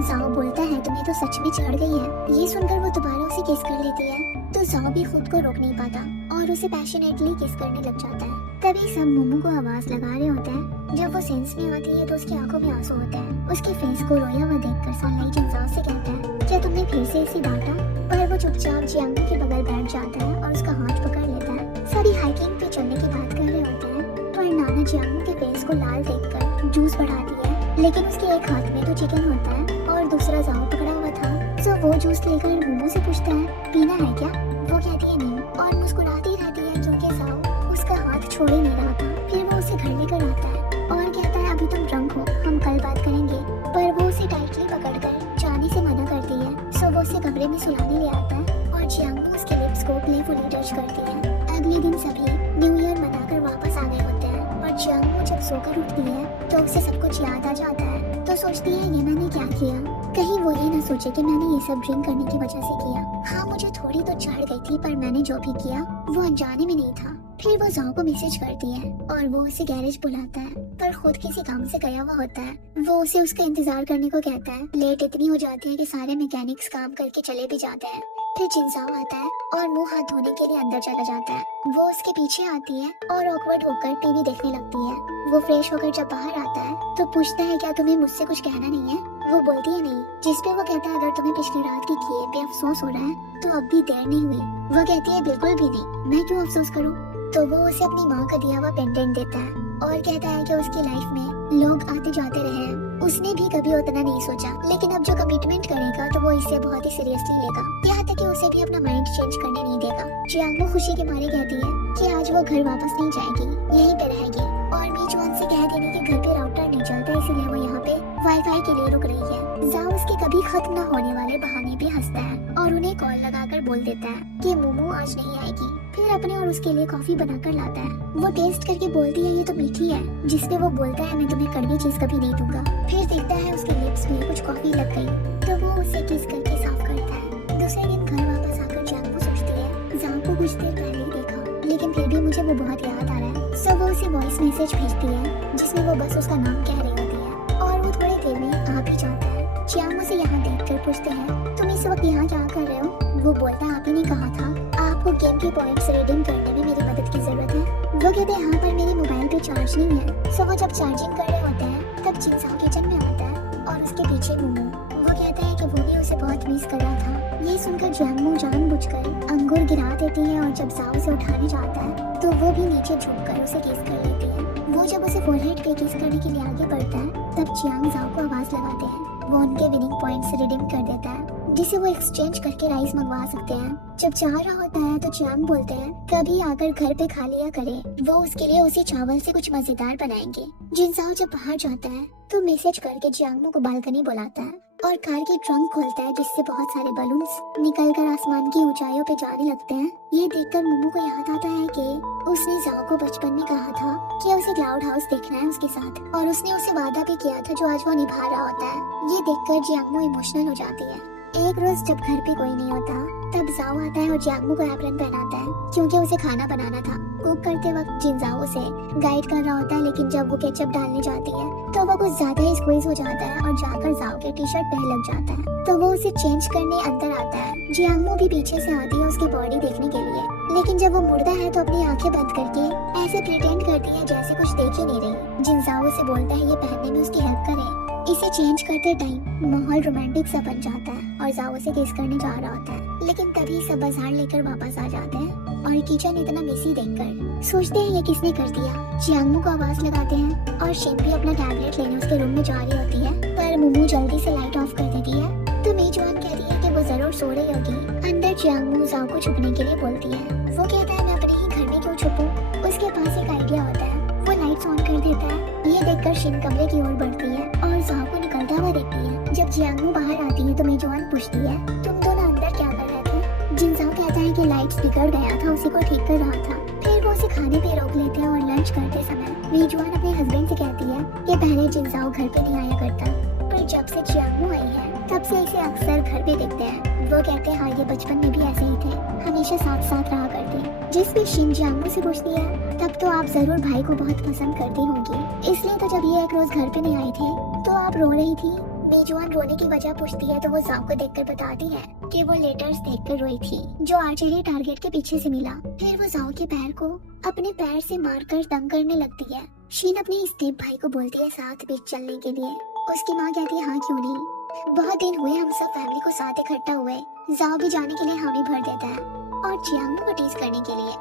जाओ बोलता है तुम्हें तो सच में चढ़ गई है। ये सुनकर वो दोबारा उसे किस कर लेती है तो जाओ भी खुद को रोक नहीं पाता और उसे पैशनेटली किस करने लग जाता है। तभी सब मोमो को आवाज लगा रहे होते हैं। जब वो सेंस में आती है तो उसकी आंखों में आंसू होते हैं। उसके फेस को रोया हुआ देखकर सनलाइट जिनजाओ से कहता है क्या तुमने फिर से इसे डांटा? पर वो चुपचाप जियांगमू के बगल बैठ जाता है और उसका हाथ पकड़ लेता है। सभी हाइकिंग पे चलने की बात कर रहे होते हैं पर नाना जियांगमू के फेस को लाल देखकर जूस बढ़ाती है, लेकिन उसके एक हाथ में तो चिकन होता है और दूसरा जाओ पकड़ा हुआ था। तो वो जूस लेकर मोमो से पूछता है पीना है क्या? वो कहती है नहीं और मुस्कुराती रहती है क्योंकि जाओ उसका हाथ छोड़ ही नहीं रहा था। फिर वो उसे घर लेकर आता है और कहता है अभी तुम ड्रंक हो, हम कल बात करेंगे। पर वो उसे टाइटली पकड़कर जाने से मना करती है। सो वो उसे कमरे में सुलाने ले आता है और जियांगमू उसके लिप्स को प्लेफुली टच करती है। अगले दिन सभी न्यू ईयर मनाकर वापस आ गए होते हैं और जियांगमू जब सोकर उठती है तो उसे सब कुछ याद आ जाता है। तो सोचती है ये मैंने क्या किया, कहीं वो ये ना सोचे कि मैंने ये सब ड्रिंक करने की वजह से किया। हाँ मुझे थोड़ी तो चढ़ गई थी पर मैंने जो भी किया वो अनजाने में नहीं था। फिर वो जाओ को मैसेज करती है और वो उसे गैरेज बुलाता है पर खुद किसी काम से गया हुआ होता है। वो उसे उसका इंतजार करने को कहता है। लेट इतनी हो जाती है कि सारे मैकेनिक्स काम करके चले भी जाते हैं। फिर जिनजाओ आता है और मुंह हाथ धोने के लिए अंदर चला जाता है। वो उसके पीछे आती है और ऑकवर्ड होकर टीवी देखने लगती है। वो फ्रेश होकर जब बाहर आता है तो पूछता है क्या तुम्हें मुझसे कुछ कहना नहीं है? वो बोलती है नहीं, जिसपे वो कहता है अगर तुम्हें पिछली रात की किए पे अफसोस हो रहा है तो अब भी देर नहीं हुई। वो कहती है बिल्कुल भी नहीं, मैं क्यों अफसोस करूँ? तो वो उसे अपनी माँ का दिया हुआ पेंडेंट देता है और कहता है कि उसकी लाइफ में लोग आते जाते रहे हैं, उसने भी कभी उतना नहीं सोचा, लेकिन अब जो कमिटमेंट करेगा तो वो इसे बहुत ही सीरियसली लेगा, यहाँ तक कि उसे भी अपना माइंड चेंज करने नहीं देगा। जियांगमू खुशी के मारे कहती है कि आज वो घर वापस नहीं जाएगी, यहीं पे रहेगी और मीचुआन से कह देगी कि घर पे राउटर नहीं चलता इसलिए वो यहाँ पे वाईफाई के लिए रुक रही है। जाओ उसके कभी खत्म न होने वाले बहाने पे हंसता है और उन्हें कॉल लगाकर बोल देता है कि मोमो आज नहीं आएगी। फिर अपने और उसके लिए कॉफी बनाकर लाता है। वो टेस्ट करके बोलती है ये तो मीठी है, जिसपे वो बोलता है मैं तुम्हें कड़वी चीज कभी नहीं दूंगा। फिर देखता है उसके लिप्स में कुछ कॉफी लग गई तो वो उसे किस करके साफ करता है। दूसरे दिन घर वापस आकर जियांगमू सोचती है जाओ को कुछ देर पहले ही देखा लेकिन फिर भी मुझे वो बहुत याद आ रहा है। सो वो उसे वॉइस मैसेज भेजती है जिसमें वो बस उसका नाम कह रही होती है और वो थोड़ी देर में आ भी जाता है। जियांगमू से यहाँ देखकर पूछते हैं तुम इस वक्त यहाँ क्या कर रहे हो? वो बोलता है आप ही ने कहा था आपको गेम के पॉइंट्स रिडीम करने में मेरी मदद की जरूरत है। वो कहते हैं हाँ पर मेरे मोबाइल पे चार्ज नहीं है। सो वो जब चार्जिंग कर रहे होते हैं तब जिनजाओ किचन में आता है और उसके पीछे मोमो। वो कहता है कि वो भी उसे बहुत मिस कर रहा था। ये सुनकर जियांगमू जानबूझकर अंगूर गिरा देती है और जब जाओ उसे उठाने जाता है तो वो भी नीचे झुककर उसे किस कर लेती है। वो जब उसे फोरहेड पे किस करने के लिए आगे बढ़ता है तब जियांग जाओ को आवाज लगाते हैं। वो उनके विनिंग पॉइंट्स रिडीम कर देता है जिसे वो एक्सचेंज करके राइस मंगवा सकते हैं। जब जा रहा होता है तो जियांग बोलते हैं कभी आकर घर पे खा लिया करे। वो उसके लिए उसी चावल से कुछ मजेदार बनाएंगे। जिनजाओ जब बाहर जाता है तो मैसेज करके जियांगमू को बालकनी बुलाता है और कार की ट्रंक खोलता है जिससे बहुत सारे बलून्स निकलकर आसमान की ऊंचाइयों पे जाने लगते हैं। ये देखकर मोमो को याद आता है कि उसने जाओ को बचपन में कहा था कि उसे क्लाउड हाउस देखना है उसके साथ और उसने उसे वादा भी किया था जो आज वो निभा रहा होता है। ये देखकर जियांगमू इमोशनल हो जाती है। एक रोज जब घर पे कोई नहीं होता तब जाओ आता है और जियांगमू को एप्रन पहनाता है क्योंकि उसे खाना बनाना था। कुक करते वक्त जिनजाओ उसे गाइड कर रहा होता है लेकिन जब वो केचप डालने जाती है तो वो कुछ ज्यादा ही स्क्वीज हो जाता है और जाकर जाओ के टी शर्ट पे लग जाता है। तो वो उसे चेंज करने अंदर आता है। जियांगमू भी पीछे से आती है उसकी बॉडी देखने के लिए, लेकिन जब वो मुड़ता है तो अपनी आंखें बंद करके ऐसे प्रिटेंड करती है जैसे कुछ देख ही नहीं रही। जिनजाओ उसे बोलता है ये पहनने में उसकी हेल्प करे। इसे चेंज करते टाइम माहौल रोमांटिक सा बन जाता है और जाओ उसे किस करने जा रहा होता है, लेकिन तभी सब बाजार लेकर वापस आ जाते हैं और किचन इतना मेसी देखकर सोचते हैं ये किसने कर दिया। जियांगमू को आवाज लगाते हैं और शिन भी अपना टैबलेट लेने उसके रूम में जा रही होती है पर मोमो जल्दी से लाइट ऑफ कर देती है तो मीचुआन कहती है कि वो जरूर सो रही होगी। अंदर जियांगमू जाओ को छुपने के लिए बोलती है। वो कहता है मैं अपने ही घर में क्यों छुपूं? उसके पास एक आइडिया होता है। वो लाइट्स ऑन कर देता है। ये देखकर शिन कमरे की ओर बढ़ती है और जाओ को निकलता हुआ देखती है। जब जियांगमू बाहर आती है तो मीचुआन पूछती है तुम दोनों अंदर क्या कर रहे थे? जिनजाओ कहता है कि लाइट्स बिगड़ गया था, उसी को ठीक कर रहा था। फिर वो उसे खाने पे रोक लेते हैं और लंच करते समय मीचुआन अपने हस्बैंड से कहती है कि पहले जिनजाओ घर पे नहीं आया करता पर जब से जियांगमू आई है तब से इसे अक्सर घर पे देखते हैं। वो कहते हैं हाँ ये बचपन में भी ऐसे ही थे, हमेशा साथ साथ रहा करते। जिस भी शिन जियांगमू से पूछती है तब तो आप जरूर भाई को बहुत पसंद करती होंगी, इसलिए तो जब ये एक रोज घर पे नहीं आए थे तो आप रो रही थी? मीजुआन रोने की वजह पूछती है तो वो जाओ को देखकर बताती है कि वो लेटर्स देखकर रोई थी जो आर्चरी टारगेट के पीछे से मिला। फिर वो जाओ के पैर को अपने पैर से मारकर तंग करने लगती है। शीन अपने स्टेप भाई को बोलती है साथ बीच चलने के लिए। उसकी माँ कहती है हाँ क्यों नहीं, बहुत दिन हुए हम सब फैमिली को साथ इकट्ठा हुए। जाओ भी जाने के लिए हामी भर देता है और जियांग को टीज करने के लिए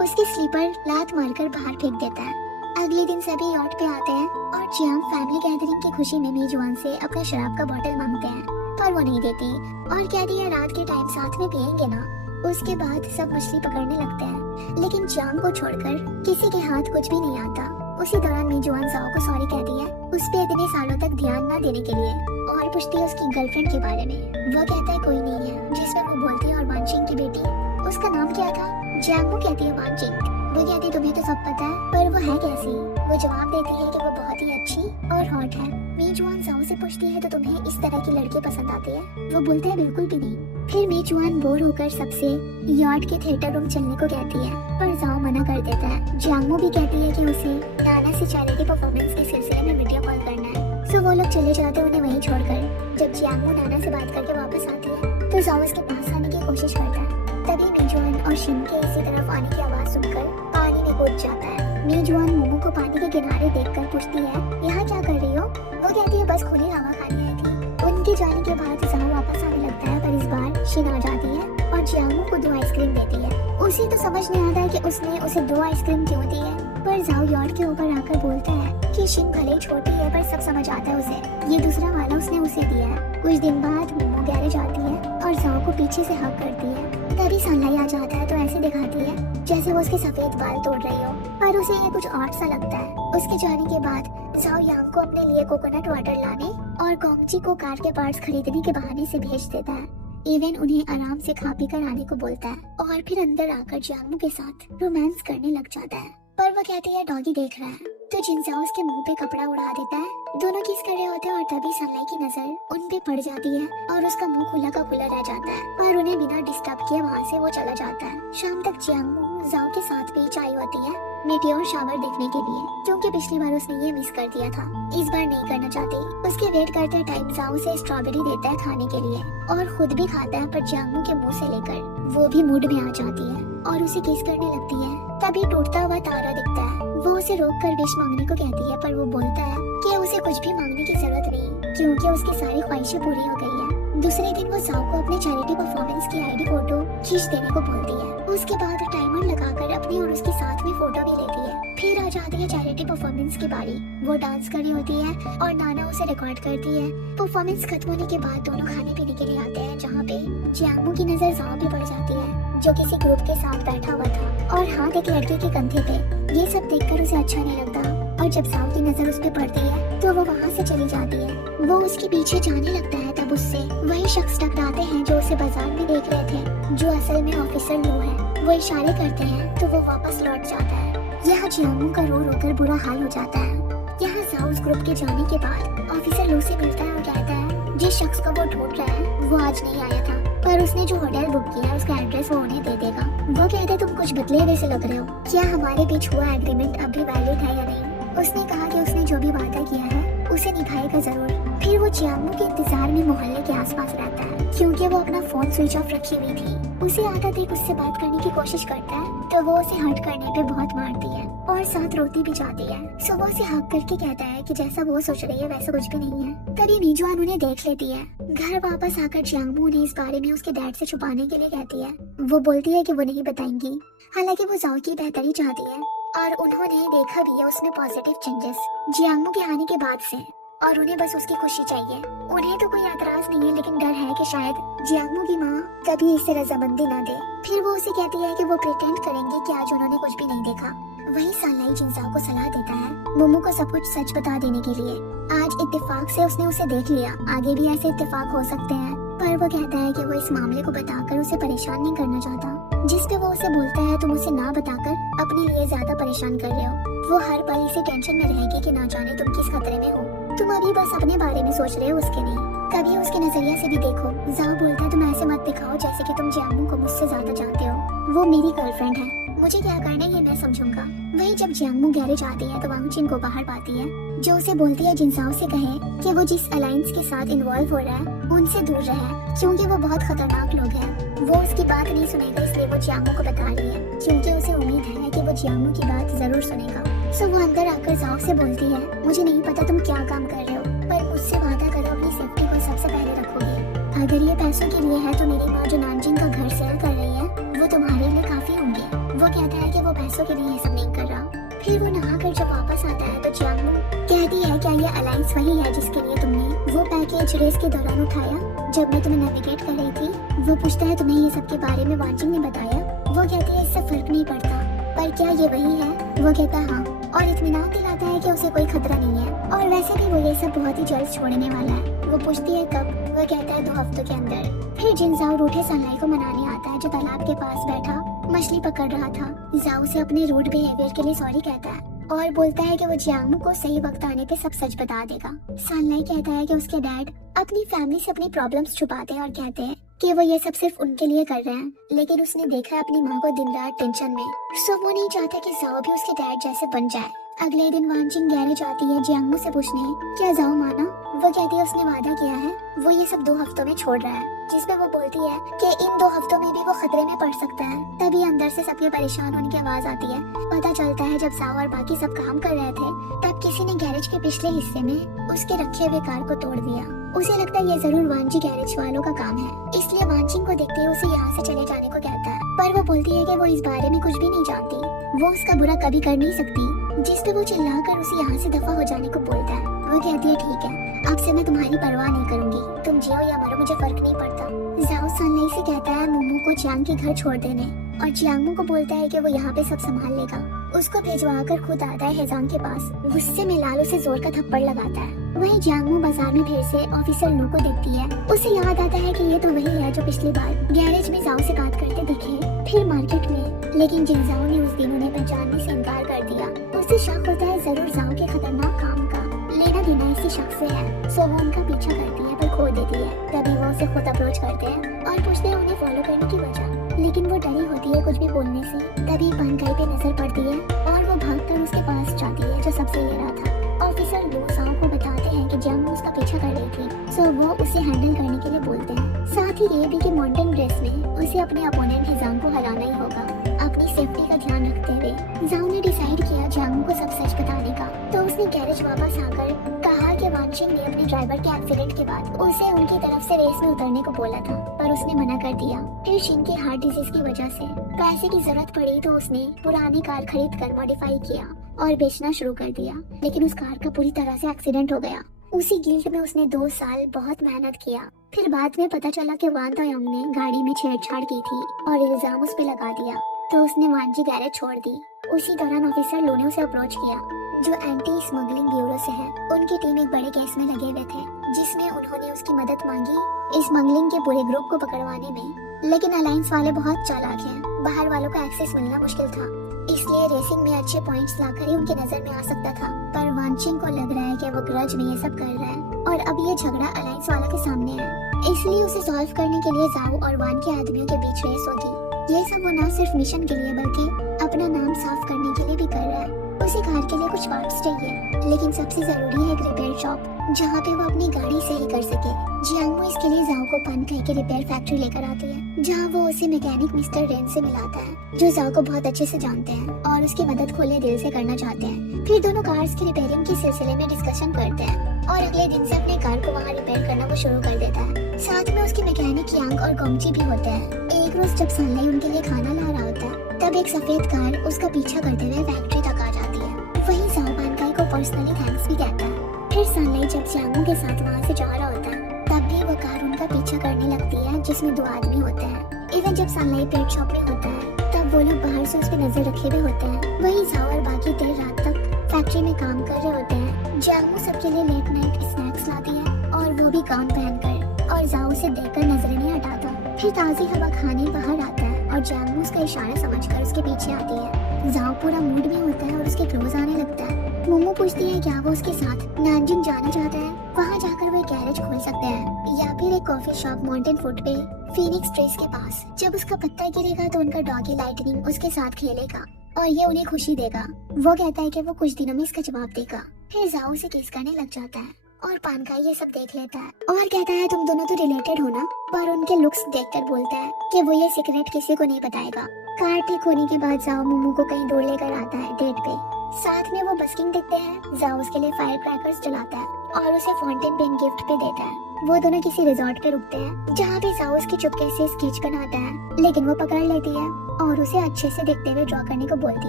उसकी स्लीपर लात मारकर बाहर फेंक देता है। अगले दिन सभी यॉट पे आते हैं और जियांग फैमिली गैदरिंग की खुशी में मीजुआन से अपना शराब का बोतल मांगते हैं पर वो नहीं देती और कहती है रात के टाइम साथ में पियेंगे ना। उसके बाद सब मछली पकड़ने लगते हैं लेकिन जियांग को छोड़कर किसी के हाथ कुछ भी नहीं आता। उसी दौरान मीजुआन जाओ को सॉरी कहती है उस पे इतने सालों तक ध्यान न देने के लिए और पूछती है उसकी गर्लफ्रेंड के बारे में। वो कहता है कोई नहीं है, जिस पर वो बोलती है और वानचिंग की बेटी, उसका नाम क्या था? जियांग को कहती है वानचिंग। वो कहती तुम्हें तो सब पता है पर वो है कैसी? वो जवाब देती है कि वो बहुत ही अच्छी और हॉट है। मीजुआन जाओ से पूछती है तो तुम्हें इस तरह की लड़की पसंद आती है? वो बोलता है बिल्कुल भी नहीं। फिर मीजुआन बोर होकर सबसे यॉट के थिएटर रूम चलने को कहती है पर जाओ मना कर देता है। जियांगमो भी कहती है कि उसे नाना से चैरिटी परफॉर्मेंस के सिलसिले में वीडियो कॉल करना है। सो वो लोग चले जाते उन्हें वहीं छोड़कर। जब जियांगमो नाना से बात करके वापस आती है तो जाओ उसके पास आने की कोशिश करता है। तभी मीजुआन और शिन के इसी तरफ आने की आवाज सुनकर पानी में कूद जाता है। मीजुआन मोमो को पानी के किनारे देखकर पूछती है यहाँ क्या कर रही हो? वो कहती है बस खुली हवा खाने आई थी। उनके जाने के बाद जाओ वापस आने लगता है पर इस बार शिन आ जाती है और जियांगमो को 2 आइसक्रीम देती है। उसे तो समझ नहीं आता है कि उसने उसे 2 आइसक्रीम क्यों दी है पर जाओ यॉट के ऊपर आकर बोलता है कि शिन भले ही छोटी है पर सब समझ आता है उसे, ये दूसरा वाला उसने उसे दिया है। कुछ दिन बाद मोमो गैरेज आती है और जाओ को पीछे से हक करती है। तभी सनलाई आ जाता है तो ऐसे दिखाती है जैसे वो उसके सफेद बाल तोड़ रही हो पर उसे ये कुछ ऑड सा लगता है। उसके जाने के बाद जाओ यांग को अपने लिए कोकोनट वाटर लाने और गोंगची को कार के पार्ट्स खरीदने के बहाने से भेज देता है। इवन उन्हें आराम से खा पी कर आने को बोलता है और फिर अंदर आकर जियांगमो के साथ रोमांस करने लग जाता है पर वो कहती है डॉगी देख रहा है तो जिनजाओ उसके मुंह पे कपड़ा उड़ा देता है। दोनों किस कर रहे होते हैं और तभी सनलाई की नजर उन पे पड़ जाती है और उसका मुंह खुला का खुला रह जाता है और उन्हें बिना डिस्टर्ब किए वहाँ से वो चला जाता है। शाम तक जियांगमो जाओ के साथ बीच आई होती है मीटियोर शावर देखने के लिए क्योंकि पिछली बार उसने ये मिस कर दिया था, इस बार नहीं करना चाहती। उसके वेट करते टाइम जाओ से स्ट्रॉबेरी देता है खाने के लिए और खुद भी खाता है पर जियांगमो के मुंह से लेकर वो भी मूड में आ जाती है और उसे किस करने लगती है। तभी टूटता हुआ तारा दिखता है। वो उसे रोक कर विश मांगने को कहती है पर वो बोलता है कि उसे कुछ भी मांगने की जरूरत नहीं क्योंकि उसकी सारी ख्वाहिशें पूरी हो गई है। दूसरे दिन वो जाओ को अपने चैरिटी परफॉर्मेंस की आईडी फोटो खींच देने को बोलती है। उसके बाद टाइमर लगाकर अपनी और उसके साथ में फोटो भी लेती है। फिर आ जाती है चैरिटी परफॉर्मेंस की बारी। वो डांस कर रही होती है और नाना उसे रिकॉर्ड करती है। परफॉर्मेंस खत्म होने के बाद दोनों खाने पीने के लिए आते हैं जहाँ पे जियांगमो की नजर जाओ पे पड़ जाती है जो किसी ग्रुप के साथ बैठा हुआ था और हाथ एक लड़के के कंधे पे। ये सब देखकर उसे अच्छा नहीं लगता और जब जाओ की नजर उस पे पड़ती है तो वो वहाँ से चली जाती है। वो उसके पीछे जाने लगता है तब उससे वही शख्स टकराते हैं जो उसे बाजार में देख रहे थे जो असल में ऑफिसर लो है। वो इशारे करते हैं तो वो वापस लौट जाता है। यहाँ जियांगमो का रो रो कर बुरा हाल हो जाता है। यहाँ जाओ उस ग्रुप के जाने के बाद ऑफिसर लो से मिलता है और कहता है जिस शख्स को वो ढूंढ रहा है वो आज नहीं आया था पर उसने जो होटल बुक किया उसका एड्रेस वो उन्हें दे देगा। वो कहते हैं तुम कुछ बदले हुए से लग रहे हो, क्या हमारे बीच हुआ एग्रीमेंट अब भी वैलिड है या नहीं? उसने कहा कि उसने जो भी वादा किया है उसे निभाएगा जरूर। फिर वो जियांगमो के इंतजार में मोहल्ले के आसपास रहता है क्योंकि वो अपना फोन स्विच ऑफ रखी हुई थी। उसे आदत एक उससे बात करने की कोशिश करता है तो वो उसे हर्ट करने पे बहुत मारती है और साथ रोती भी जाती है। सो वो उसे हक करके कहता है कि जैसा वो सोच रही है वैसा कुछ भी नहीं है। तभी मीजुआन उन्हें देख लेती है। घर वापस आकर जियांगमो उन्हें इस बारे में उसके डैड से छुपाने के लिए कहती है। वो बोलती है कि वो नहीं बताएंगी, हालांकि वो जाओ की बेहतरी चाहती है और उन्होंने देखा भी है उसमें पॉजिटिव चेंजेस जियांगमो के आने के बाद से और उन्हें बस उसकी खुशी चाहिए। उन्हें तो कोई एतराज नहीं है लेकिन डर है कि शायद जियांगमो की माँ कभी इससे रजामंदी ना दे। फिर वो उसे कहती है कि वो प्रिटेंड करेंगे कि आज उन्होंने कुछ भी नहीं देखा। वही सनलाई जिनजाओ को सलाह देता है मोमो को सब कुछ सच बता देने के लिए। आज इत्तेफाक से उसने उसे देख लिया, आगे भी ऐसे इत्तेफाक हो सकते हैं पर वो कहता है कि वो इस मामले को बताकर उसे परेशान नहीं करना चाहता। जिस पे वो उसे बोलता है तुम उसे ना बताकर अपने लिए ज्यादा परेशान कर रहे हो। वो हर पल इसी टेंशन में रहेगी कि ना जाने तुम किस खतरे में हो। तुम अभी बस अपने बारे में सोच रहे हो उसके नहीं। कभी उसके नजरिया से भी देखो। जाओ बोलता है तुम ऐसे मत दिखाओ जैसे कि तुम जियांगमो को मुझसे ज्यादा जानते हो। वो मेरी गर्लफ्रेंड है, मुझे क्या करना है ये मैं समझूंगा। वही जब जियांगमू गैरेज आती है तो वांग जिन को बाहर पाती है, जो उसे बोलती है जिनसाओ से कहे कि वो जिस अलायंस के साथ इन्वॉल्व हो रहा है उनसे दूर रहे, क्योंकि वो बहुत खतरनाक लोग हैं। वो उसकी बात नहीं सुनेगा, इसलिए वो जियांगमू को बता रही है, क्योंकि उसे उम्मीद है कि वो जियांगमू की बात जरूर सुनेगा। सो वो अंदर आकर जाओ से बोलती है, मुझे नहीं पता तुम क्या काम कर रहे हो, पर मुझसे वादा करो अपनी सेफ्टी को सबसे पहले रखोगे। अगर ये पैसों के लिए है तो मेरी माँ जो नानजिंग का घर सेल कर रही है वो तुम्हारे लिए काफी होंगे। वो कहता है कि वो पैसों के लिए ये सब नहीं कर रहा। फिर वो नहा कर जब वापस आता है तो जियांगमू कहती है, क्या ये अलायंस वही है जिसके लिए तुमने वो पैकेज रेस के दौरान उठाया जब मैं तुम्हें नेविगेट कर रही थी? वो पूछता है, तुम्हें ये सब के बारे में वांजिंग ने बताया? वो कहती है, इससे फर्क नहीं पड़ता, पर क्या ये वही है? वो कहता है हाँ, और इत्मीनान दिलाता है कि उसे कोई खतरा नहीं है, और वैसे भी वो ये सब बहुत ही जल्द छोड़ने वाला है। वो पूछती है कब? वो कहता है 2 हफ्तों के अंदर। फिर जिनजाओ रूठे सनलाई को मनाने आता है, जो तालाब के पास बैठा मछली पकड़ रहा था। जाओ से अपने रूड बिहेवियर के लिए सॉरी कहता है और बोलता है कि वो जियांगमू को सही वक्त आने पे सब सच बता देगा। सनलाई कहता है कि उसके डैड अपनी फैमिली से अपनी प्रॉब्लम्स छुपाते हैं और कहते हैं कि वो ये सब सिर्फ उनके लिए कर रहे हैं, लेकिन उसने देखा है अपनी माँ को दिन रात टेंशन में, सो वो नहीं चाहता कि जाओ भी उसके डैड जैसे बन जाए। अगले दिन वांजिंग गैरेज आती है जियांगमू से पूछने, क्या जाओ माना? वो कहती है उसने वादा किया है वो ये सब 2 हफ्तों में छोड़ रहा है, जिसपे वो बोलती है कि इन 2 हफ्तों में भी वो खतरे में पड़ सकता है। तभी अंदर से सबके परेशान होने की आवाज आती है। पता चलता है जब जाओ और बाकी सब काम कर रहे थे तब किसी ने गैरेज के पिछले हिस्से में उसके रखे हुए कार को तोड़ दिया। उसे लगता है ये जरूर वांजी गैरेज वालों का काम है, इसलिए वांजिंग को देखते ही उसे यहाँ से चले जाने को कहता है, पर वो बोलती है कि वो इस बारे में कुछ भी नहीं जानती, वो उसका बुरा कभी कर नहीं सकती। जिसपे वो चिल्लाकर उसे यहाँ से दफा हो जाने को बोलता है। वो कहती है ठीक है, अब से मैं तुम्हारी परवाह नहीं करूंगी, तुम जियो या मरो मुझे फर्क नहीं पड़ता। जाओ सनलाई से कहता है मोमो को जियांग के घर छोड़ देने, और जियांगमू को बोलता है कि वो यहाँ पे सब संभाल लेगा। उसको भिजवा कर खुद आता है हेजांग के पास। गुस्से में लाल उसे जोर का थप्पड़ लगाता है। वहीं जियांगमू बाजार में फिर से ऑफिसर लो को देखती है। उसे याद आता है कि ये तो वही है जो पिछली बार गैरेज में जाओ से बात करते दिखे, फिर मार्केट में, लेकिन जिनजाओ ने उस दिन उन्हें पहचानने से इनकार कर दिया। उसे शक होता है जरूर जाओ के खतरनाक काम का लेना देना इसी शख्स से है, सो वो उनका पीछा करती है पर खो देती है। तभी वो उसे खुद अप्रोच करते हैं और पूछते हैं उन्हें फॉलो करने की वजह, लेकिन वो डरी होती है कुछ भी बोलने से। तभी पनकाई पे नजर पड़ती है और वो भागकर उसके पास जाती है जो सबसे ले रहा था। ऑफिसर लो जाओ को बताते हैं कि जियांगमू उसका पीछा कर रही थी, सो वो उसे हैंडल करने के लिए बोलते हैं। साथ ही ये भी कि माउंटेन रेस में उसे अपने अपोनेंट हेजांग को हराना ही होगा। अपनी सेफ्टी का ध्यान रखते हुए जाओ ने डिसाइड किया जियांगमू को सब सच बताने का, तो उसने गैरेज वापस आकर कहा कि वांशिंग ने अपने ड्राइवर के एक्सीडेंट के बाद उसे उनकी तरफ से रेस में उतरने को बोला था, पर उसने मना कर दिया। फिर शिन के हार्ट डिजीज की वजह से पैसे की जरूरत पड़ी तो उसने पुरानी कार खरीद कर मॉडिफाई किया और बेचना शुरू कर दिया, लेकिन उस कार का पूरी तरह से एक्सीडेंट हो गया। उसी गिल्ट में उसने 2 साल बहुत मेहनत किया। फिर बाद में पता चला कि वान तायोंग ने गाड़ी में छेड़छाड़ की थी और इल्जाम उस पे लगा दिया, तो उसने वांजी गैरेज छोड़ दी। उसी दौरान ऑफिसर लो ने उसे अप्रोच किया, जो एंटी स्मगलिंग ब्यूरो से है। उनकी टीम एक बड़े केस में लगे हुए थे, जिसमें उन्होंने उसकी मदद मांगी स्मगलिंग के पूरे ग्रुप को पकड़वाने में। लेकिन अलायंस वाले बहुत चालाक हैं, बाहर वालों का एक्सेस मिलना मुश्किल था, इसलिए रेसिंग में अच्छे पॉइंट्स लाकर ही उनके नजर में आ सकता था। पर वांचिंग को लग रहा है कि वो ग्रज में ये सब कर रहा है और अब ये झगड़ा अलायंस वाला के सामने है, इसलिए उसे सॉल्व करने के लिए जाओ और वान के आदमियों के बीच रेस होगी। ये सब वो न सिर्फ मिशन के लिए बल्कि अपना नाम साफ करने के लिए भी कर रहा है। उसे कार के लिए कुछ पार्ट्स चाहिए, लेकिन सबसे जरूरी है एक रिपेयर शॉप जहाँ पे वो अपनी गाड़ी सही कर सके। जियांगमू इसके लिए जाओ को पनकाई के रिपेयर फैक्ट्री लेकर आती है, जहाँ वो उसे मैकेनिक मिस्टर रेन से मिलाता है, जो जाओ को बहुत अच्छे से जानते हैं और उसकी मदद खुले दिल से करना चाहते हैं। फिर दोनों कार्स की रिपेयरिंग के सिलसिले में डिस्कशन करते हैं और अगले दिन से अपने कार को वहाँ रिपेयर करना वो शुरू कर देता है। साथ में उसके मैकेनिक यांग और गोमची भी होते हैं। एक रोज जब सनलाई उनके लिए खाना ला रहा होता है, तब एक सफेद कार उसका पीछा करते हुए फैक्ट्री तक आ जाती है। वहीं जाओ पनकाई को पर्सनली थैंक्स भी कहता है। फिर सनलाई जब जियांगमू के साथ वहाँ से जा रहा होता है, तब भी वो कार उनका पीछा करने लगती है, जिसमें 2 आदमी होते हैं। इवन जब सनलाई पेट शॉप में होता है, तब वो लोग बाहर से उस पर नजर रखे हुए होते हैं। वहीं जाओ और बाकी देर रात तक फैक्ट्री में काम कर रहे होते हैं। जियांगमू सबके लिए लेट नाइट स्नैक्स लाती है और वो भी गाउन पहनकर, और जाओ से देखकर नजरें नहीं हटाता। फिर ताज़ी हवा खाने बाहर आता है और जियांगमू उसका इशारा समझकर उसके पीछे आती है। जाओ पूरा मूड में होता है और उसके क्लोज आने लगता है। मोमो पूछती है क्या वो उसके साथ नानजिंग जाना चाहता है, वहाँ जाकर वो एक गैरेज खोल सकते हैं या फिर एक कॉफी शॉप माउंटेन फूड पे फीनिक्स ट्रेस के पास। जब उसका पत्ता गिरेगा तो उनका डॉगी लाइटनिंग उसके साथ खेलेगा और ये उन्हें खुशी देगा। वो कहता है कि वो कुछ दिनों में इसका जवाब देगा। फिर जाओ उसे किस करने लग जाता है और पानका ये सब देख लेता है और कहता है तुम दोनों तो रिलेटेड हो ना, पर उनके लुक्स देखकर बोलता है कि वो ये सीक्रेट किसी को नहीं बताएगा। कार ठीक होने के बाद जाओ मोमो को कहीं दूर लेकर आता है डेट पे। साथ में वो बस्किंग देखते हैं। जाओ उसके लिए फायर क्रैकर्स जलाता है और उसे फाउंटेन पेन गिफ्ट पे देता है। वो दोनों किसी रिजॉर्ट पे रुकते हैं जहाँ पे जाओ उसकी चुपके से स्केच बनाता है, लेकिन वो पकड़ लेती है और उसे अच्छे से देखते हुए ड्रॉ करने को बोलती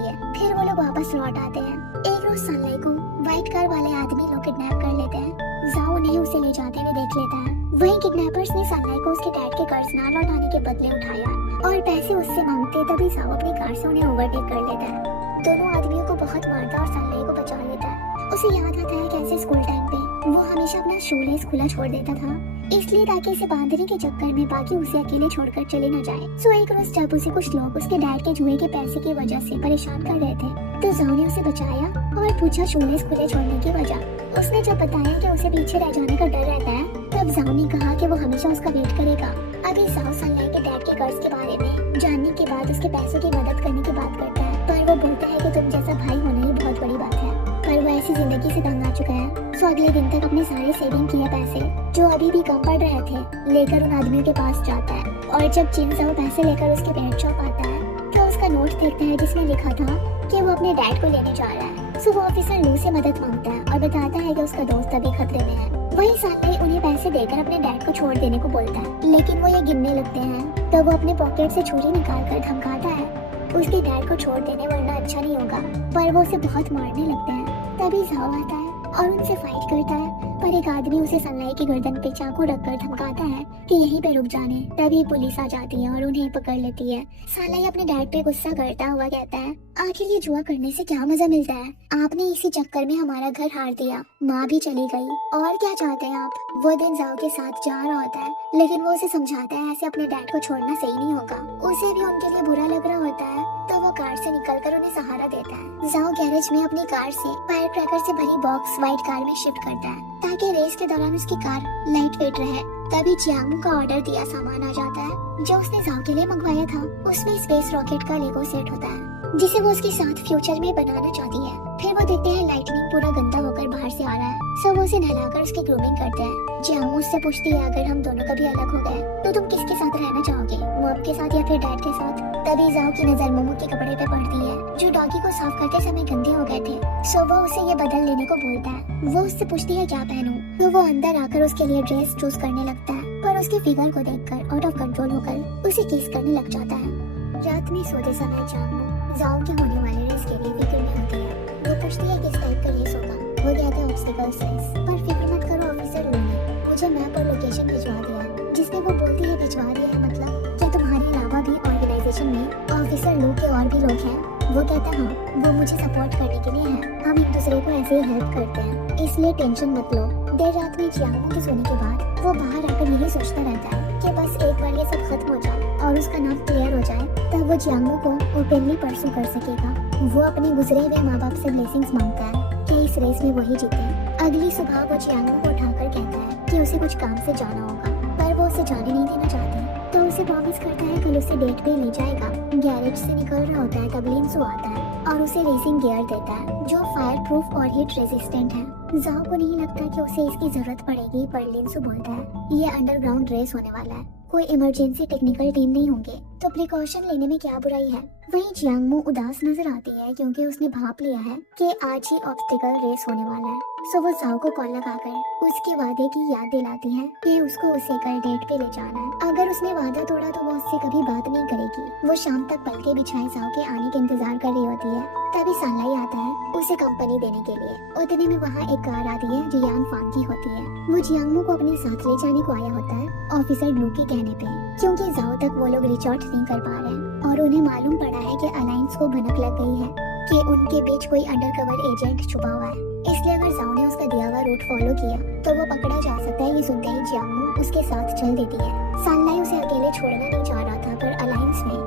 है। फिर वो लोग वापस लौट आते हैं। एक रोज सनलाइट को व्हाइट कार वाले आदमी लोग किडनैप कर लेते हैं। जाओ उन्हें उसे ले जाते हुए देख लेता है। वहीं किडनैपर्स ने सनलाइट को उसके डैड के कर्ज ना लौटाने के बदले उठाया और पैसे उससे मांगते, तभी जाओ अपनी कार से उन्हें ओवरटेक कर लेता है। दोनों आदमियों को बहुत मारता और सनलाइट को बचा लेता है। उसे याद आता है कैसे स्कूल टाइम पे वो हमेशा अपना शूलेस खुला छोड़ देता था, इसलिए ताकि इसे बांधने के चक्कर में बाकी उसे अकेले छोड़कर चले न जाए। सो एक रोज जब उसे कुछ लोग उसके डैड के जुए के पैसे की वजह से परेशान कर रहे थे, तो जाओ ने उसे बचाया और पूछा शूलेस खुले छोड़ने की वजह। उसने जब बताया कि उसे पीछे रह जाने का डर रहता है, तब जाओ ने कहा कि वो हमेशा उसका वेट करेगा। अभी जाओ सनलाइट के डैड के कर्ज के बारे में जानने के बाद उसके पैसों की मदद करने की बात करता है, पर वो बोलता है कि तुम जैसा भाई होना ही बहुत बड़ी बात है। पर वो ऐसी जिंदगी से तंग आ चुका है, सो अगले दिन तक अपने सारे सेविंग किए पैसे जो अभी भी कम पड़ रहे थे लेकर उन आदमियों के पास जाता है। और जब जिनजाओ पैसे लेकर उसके पेट शॉप आता है तो उसका नोट देखता है जिसमें लिखा था कि वो अपने डैड को लेने जा रहा है। सो वो ऑफिसर लू से मदद मांगता है और बताता है कि उसका दोस्त अभी खतरे में है। वही सनलाइट उन्हें पैसे देकर अपने डैड को छोड़ देने को बोलता है, लेकिन वो ये गिनने लगते हैं। तो वो अपने पॉकेट से छुरी निकाल कर धमकाता है उसके डैड को छोड़ देने, वरना अच्छा नहीं होगा। पर वो उसे बहुत मारने लगते हैं। तभी जाओ आता है और उनसे फाइट करता है, पर एक आदमी उसे सनलाइट की गर्दन पे चाकू रखकर धमकाता है कि यहीं पे रुक जाने। तभी पुलिस आ जाती है और उन्हें पकड़ लेती है। सनलाइट अपने डैड पे गुस्सा करता हुआ कहता है, आखिर ये जुआ करने से क्या मजा मिलता है? आपने इसी चक्कर में हमारा घर हार दिया, माँ भी चली गई, और क्या चाहते हैं आप? वो दिन जाओ के साथ जा रहा होता है, लेकिन वो उसे समझाता है ऐसे अपने डैड को छोड़ना सही नहीं होगा। उसे भी उनके लिए बुरा लग रहा होता है, तो वो कार से निकलकर उन्हें सहारा देता है। जाओ गैरेज में अपनी कार से फायर क्रैकर से भरी बॉक्स व्हाइट कार में शिफ्ट करता है ताकि रेस के दौरान उसकी कार लाइट वेट रहे। तभी जियांगमू का ऑर्डर दिया सामान आ जाता है जो उसने जाओ के लिए मंगवाया था। उसमें स्पेस रॉकेट का लेगो सेट होता है जिसे वो उसके साथ फ्यूचर में बनाना चाहती है। फिर वो देखते हैं लाइटनिंग पूरा गंदा होकर बाहर से आ रहा है, सो वो उसे नहलाकर उसकी ग्रूमिंग करते हैं। जियांगमू उससे पूछती है अगर हम दोनों कभी अलग हो गए तो तुम किसके साथ रहना चाहोगे, मॉम के साथ या फिर डैड के साथ? तभी जाओ की नजर मोमो के कपड़े पे पड़ती है जो डॉगी को साफ करते समय गंदे हो गए थे। सो वो उसे ये बदल लेने को बोलता है। वो उससे पूछती है क्या पहनूं, तो वो अंदर आकर उसके लिए ड्रेस चूज करने लगता है, पर उसके फिगर को देखकर आउट ऑफ कंट्रोल होकर उसे किस करने लग जाता है। रात में सोते समय जियांगमू जाओ के होने वाले रेस के लिए फिक्र में होती है। वो पूछती है किस टाइप का रेस होगा। वो कहता है ऑब्स्टिकल्स रेस, पर फिक्र मत करो ऑफिसर लू ने मुझे मैप और लोकेशन भिजवा दिया। जिसपे वो बोलती है भिजवा दिया है मतलब क्या तुम्हारे अलावा भी ऑर्गेनाइजेशन में ऑफिसर लू के और भी लोग हैं? वो कहता है हाँ, वो मुझे सपोर्ट करने के लिए है, हम एक दूसरे को ऐसे ही हेल्प करते हैं, इसलिए टेंशन मत लो। देर रात में जियांगमू के सोने के बाद वो बाहर आकर यही सोचता रहता है कि बस एक बार ये सब खत्म हो जाए और उसका नाम क्लियर हो जाए, तब वो जियांगमू को ओपनली परसू कर सकेगा। वो अपने गुजरे हुए माँ बाप से ब्लेसिंग्स मांगता है कि इस रेस में वही जीते। अगली सुबह वो जियांगमू को उठाकर कहता है कि उसे कुछ काम से जाना होगा, पर वो उसे जाने नहीं देना चाहती, तो उसे प्रॉमिस करता है कल उसे डेट पे ले जाएगा। गैरेज से निकल रहा होता है तब लिंसू आता है और उसे रेसिंग गियर देता है जो फायर प्रूफ और हीट रेजिस्टेंट है। जाओ को नहीं लगता कि उसे इसकी जरूरत पड़ेगी, पर लिंसू बोलता है ये अंडरग्राउंड रेस होने वाला है, कोई इमरजेंसी टेक्निकल टीम नहीं होंगे, तो प्रिकॉशन लेने में क्या बुराई है। वहीं जियांगमू उदास नजर आती है क्योंकि उसने भाप लिया है कि आज ही ऑब्स्टिकल रेस होने वाला है। सो वो जाओ को कॉल लगाकर उसके वादे की याद दिलाती है कि उसको उसे कल डेट पे ले जाना है। अगर उसने वादा तोड़ा तो वो उससे कभी बात नहीं करेगी। वो शाम तक पलके बिछाए जाओ के आने के इंतजार कर रही होती है, तभी सनलाइट आता है उसे कंपनी देने के लिए। उतने में वहाँ एक कार आती है जो यान फांग की होती है। वो जियांगमू को अपने साथ ले जाने को आया होता है ऑफिसर ब्लू के कहने पे, क्योंकि जाओ तक वो लोग रिच आउट नहीं कर पा रहे और उन्हें मालूम पड़ा है कि अलायंस को भनक लग गई है कि उनके बीच कोई अंडरकवर एजेंट छुपा हुआ है। इसलिए अगर जाओ ने उसका दिया हुआ रूट फॉलो किया तो वो पकड़ा जा सकता है। ये सुनते ही जियांगमू उसके साथ चल देती है। सनलाइट उसे अकेले छोड़ना नहीं चाह रहा था, पर अलायंस में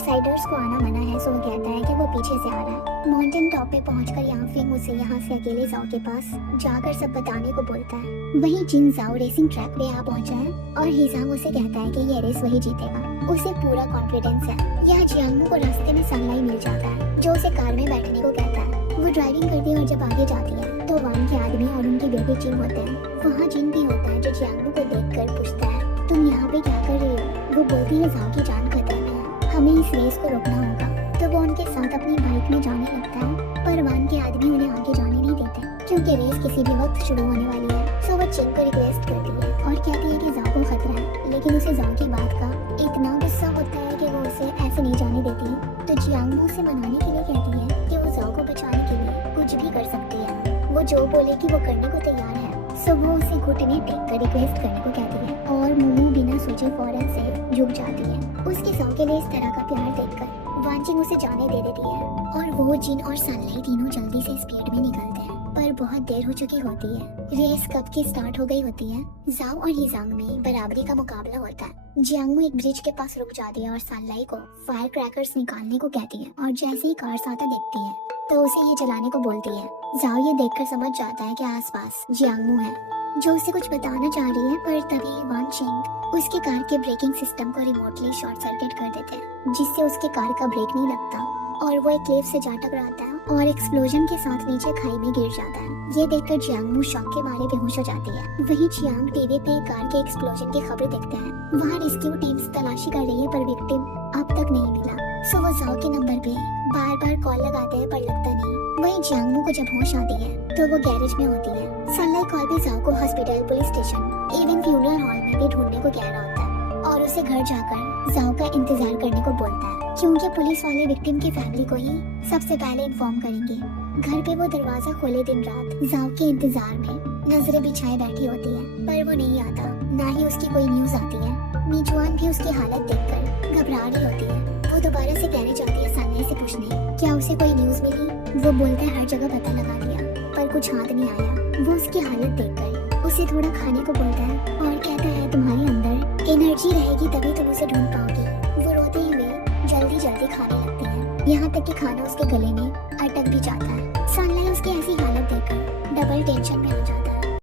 आउटसाइडर्स को आना मना है, सो वो कहता है कि वो पीछे से आ रहा है। माउंटेन टॉप पे पहुंचकर यांगफिंग उसे यहाँ से अकेले जाओ के पास जाकर सब बताने को बोलता है। वहीं जिन जाओ रेसिंग ट्रैक पे आ पहुंचा है और हिजांग उसे कहता है कि ये रेस वही जीतेगा। उसे पूरा कॉन्फिडेंस है। यहाँ जियांगमू को रास्ते में सनलाई मिल जाता है जो उसे कार में बैठने को कहता है। वो ड्राइविंग करती है और जब आगे जाती है तो वान के आदमी और उनकी बेबी जिन होते हैं। वहाँ जिन भी होता है जो जियांगमू को देखकर पूछता है तुम यहाँ पे क्या कर रही हो। वो बोलती है जाओ की जान खतरे में है, हमें इस रेस को रोकना होगा। तो वो उनके साथ अपनी बाइक में जाने लगता है पर वान के आदमी उन्हें आगे जाने नहीं देते क्योंकि रेस किसी भी वक्त शुरू होने वाली है। सो वो चिन को रिक्वेस्ट करती है और कहती है कि जाओ को खतरा है, लेकिन उसे जाओ की बात का इतना गुस्सा होता है कि वो उसे ऐसे नहीं जाने देती। तो जियांगमू उसे मनाने के लिए कहती है कि वो जाओ को बचाने के लिए कुछ भी कर सकती है, वो जो बोलेगी वो करने को तैयार है। सो वो उसे घुटने टेक कर रिक्वेस्ट करने को कहती है और मोमो बिना सोचे फौरन से झुक जाती है। उसके जाओ के लिए इस तरह का प्यार देखकर वांचिंग उसे जाने दे देती है और वो जिन और सनलाई तीनों जल्दी से स्पीड में निकलते हैं। पर बहुत देर हो चुकी होती है। रेस कब की स्टार्ट हो गई होती है। जाओ और हिजांग में बराबरी का मुकाबला होता है। जियांगमू एक ब्रिज के पास रुक जाती है और सनलाई को फायर क्रैकर्स निकालने को कहती है और जैसे ही कार्स आता देखती है तो उसे ये जलाने को बोलती है। जाओ ये देखकर समझ जाता है कि आसपास जियांगमू है जो उसे कुछ बताना चाह रही है, पर तभी वानचिंग उसके कार के ब्रेकिंग सिस्टम को रिमोटली शॉर्ट सर्किट कर देते हैं जिससे उसके कार का ब्रेक नहीं लगता और वो एक क्लिफ से जा टकराता है और एक्सप्लोजन के साथ नीचे खाई में गिर जाता है। ये देखकर जियांगमू शॉक के मारे बेहोश हो जाती है। वहीं जियांग टीवी पे कार के एक्सप्लोजन की खबर देखते हैं। वहाँ रेस्क्यू टीम्स तलाशी कर रही है पर विक्टिम अब तक नहीं मिला। सो वो जाओ के नंबर पे बार बार कॉल लगाते हैं पर लगता नहीं। वहीं जियांगमू को जब होश आती है तो वो गैरेज में होती है। सनलाई कॉल पे जाओ को hospital, police station, even funeral hall में भी ढूंढने को कह रहा होता है और उसे घर जाकर जाओ का इंतजार करने को बोलता है क्योंकि पुलिस वाले विक्टिम की फैमिली को ही सबसे पहले इन्फॉर्म करेंगे। घर पे वो दरवाजा खोले दिन रात जाओ के इंतजार में नजरें बिछाए बैठी होती है पर वो नहीं आता, ना ही उसकी कोई न्यूज आती है। मीजुआन भी उसकी हालत देखकर घबरा रही होती है। वो दोबारा से गैरेज जाती है सनलाई से पूछने क्या उसे कोई न्यूज मिली। वो बोलता है हर जगह पता लगा लिया पर कुछ हाथ नहीं आया। वो उसकी हालत देखकर उसे थोड़ा खाने को बोलता है और कहता है तुम्हारे अंदर एनर्जी रहेगी तभी तुम उसे ढूंढ पाओगी। वो रोते हुए जल्दी जल्दी खाने लगती है, यहाँ तक कि खाना उसके गले में अटक भी जाता है। सनलाई उसकी ऐसी हालत देखकर डबल टेंशन में आ जाता है।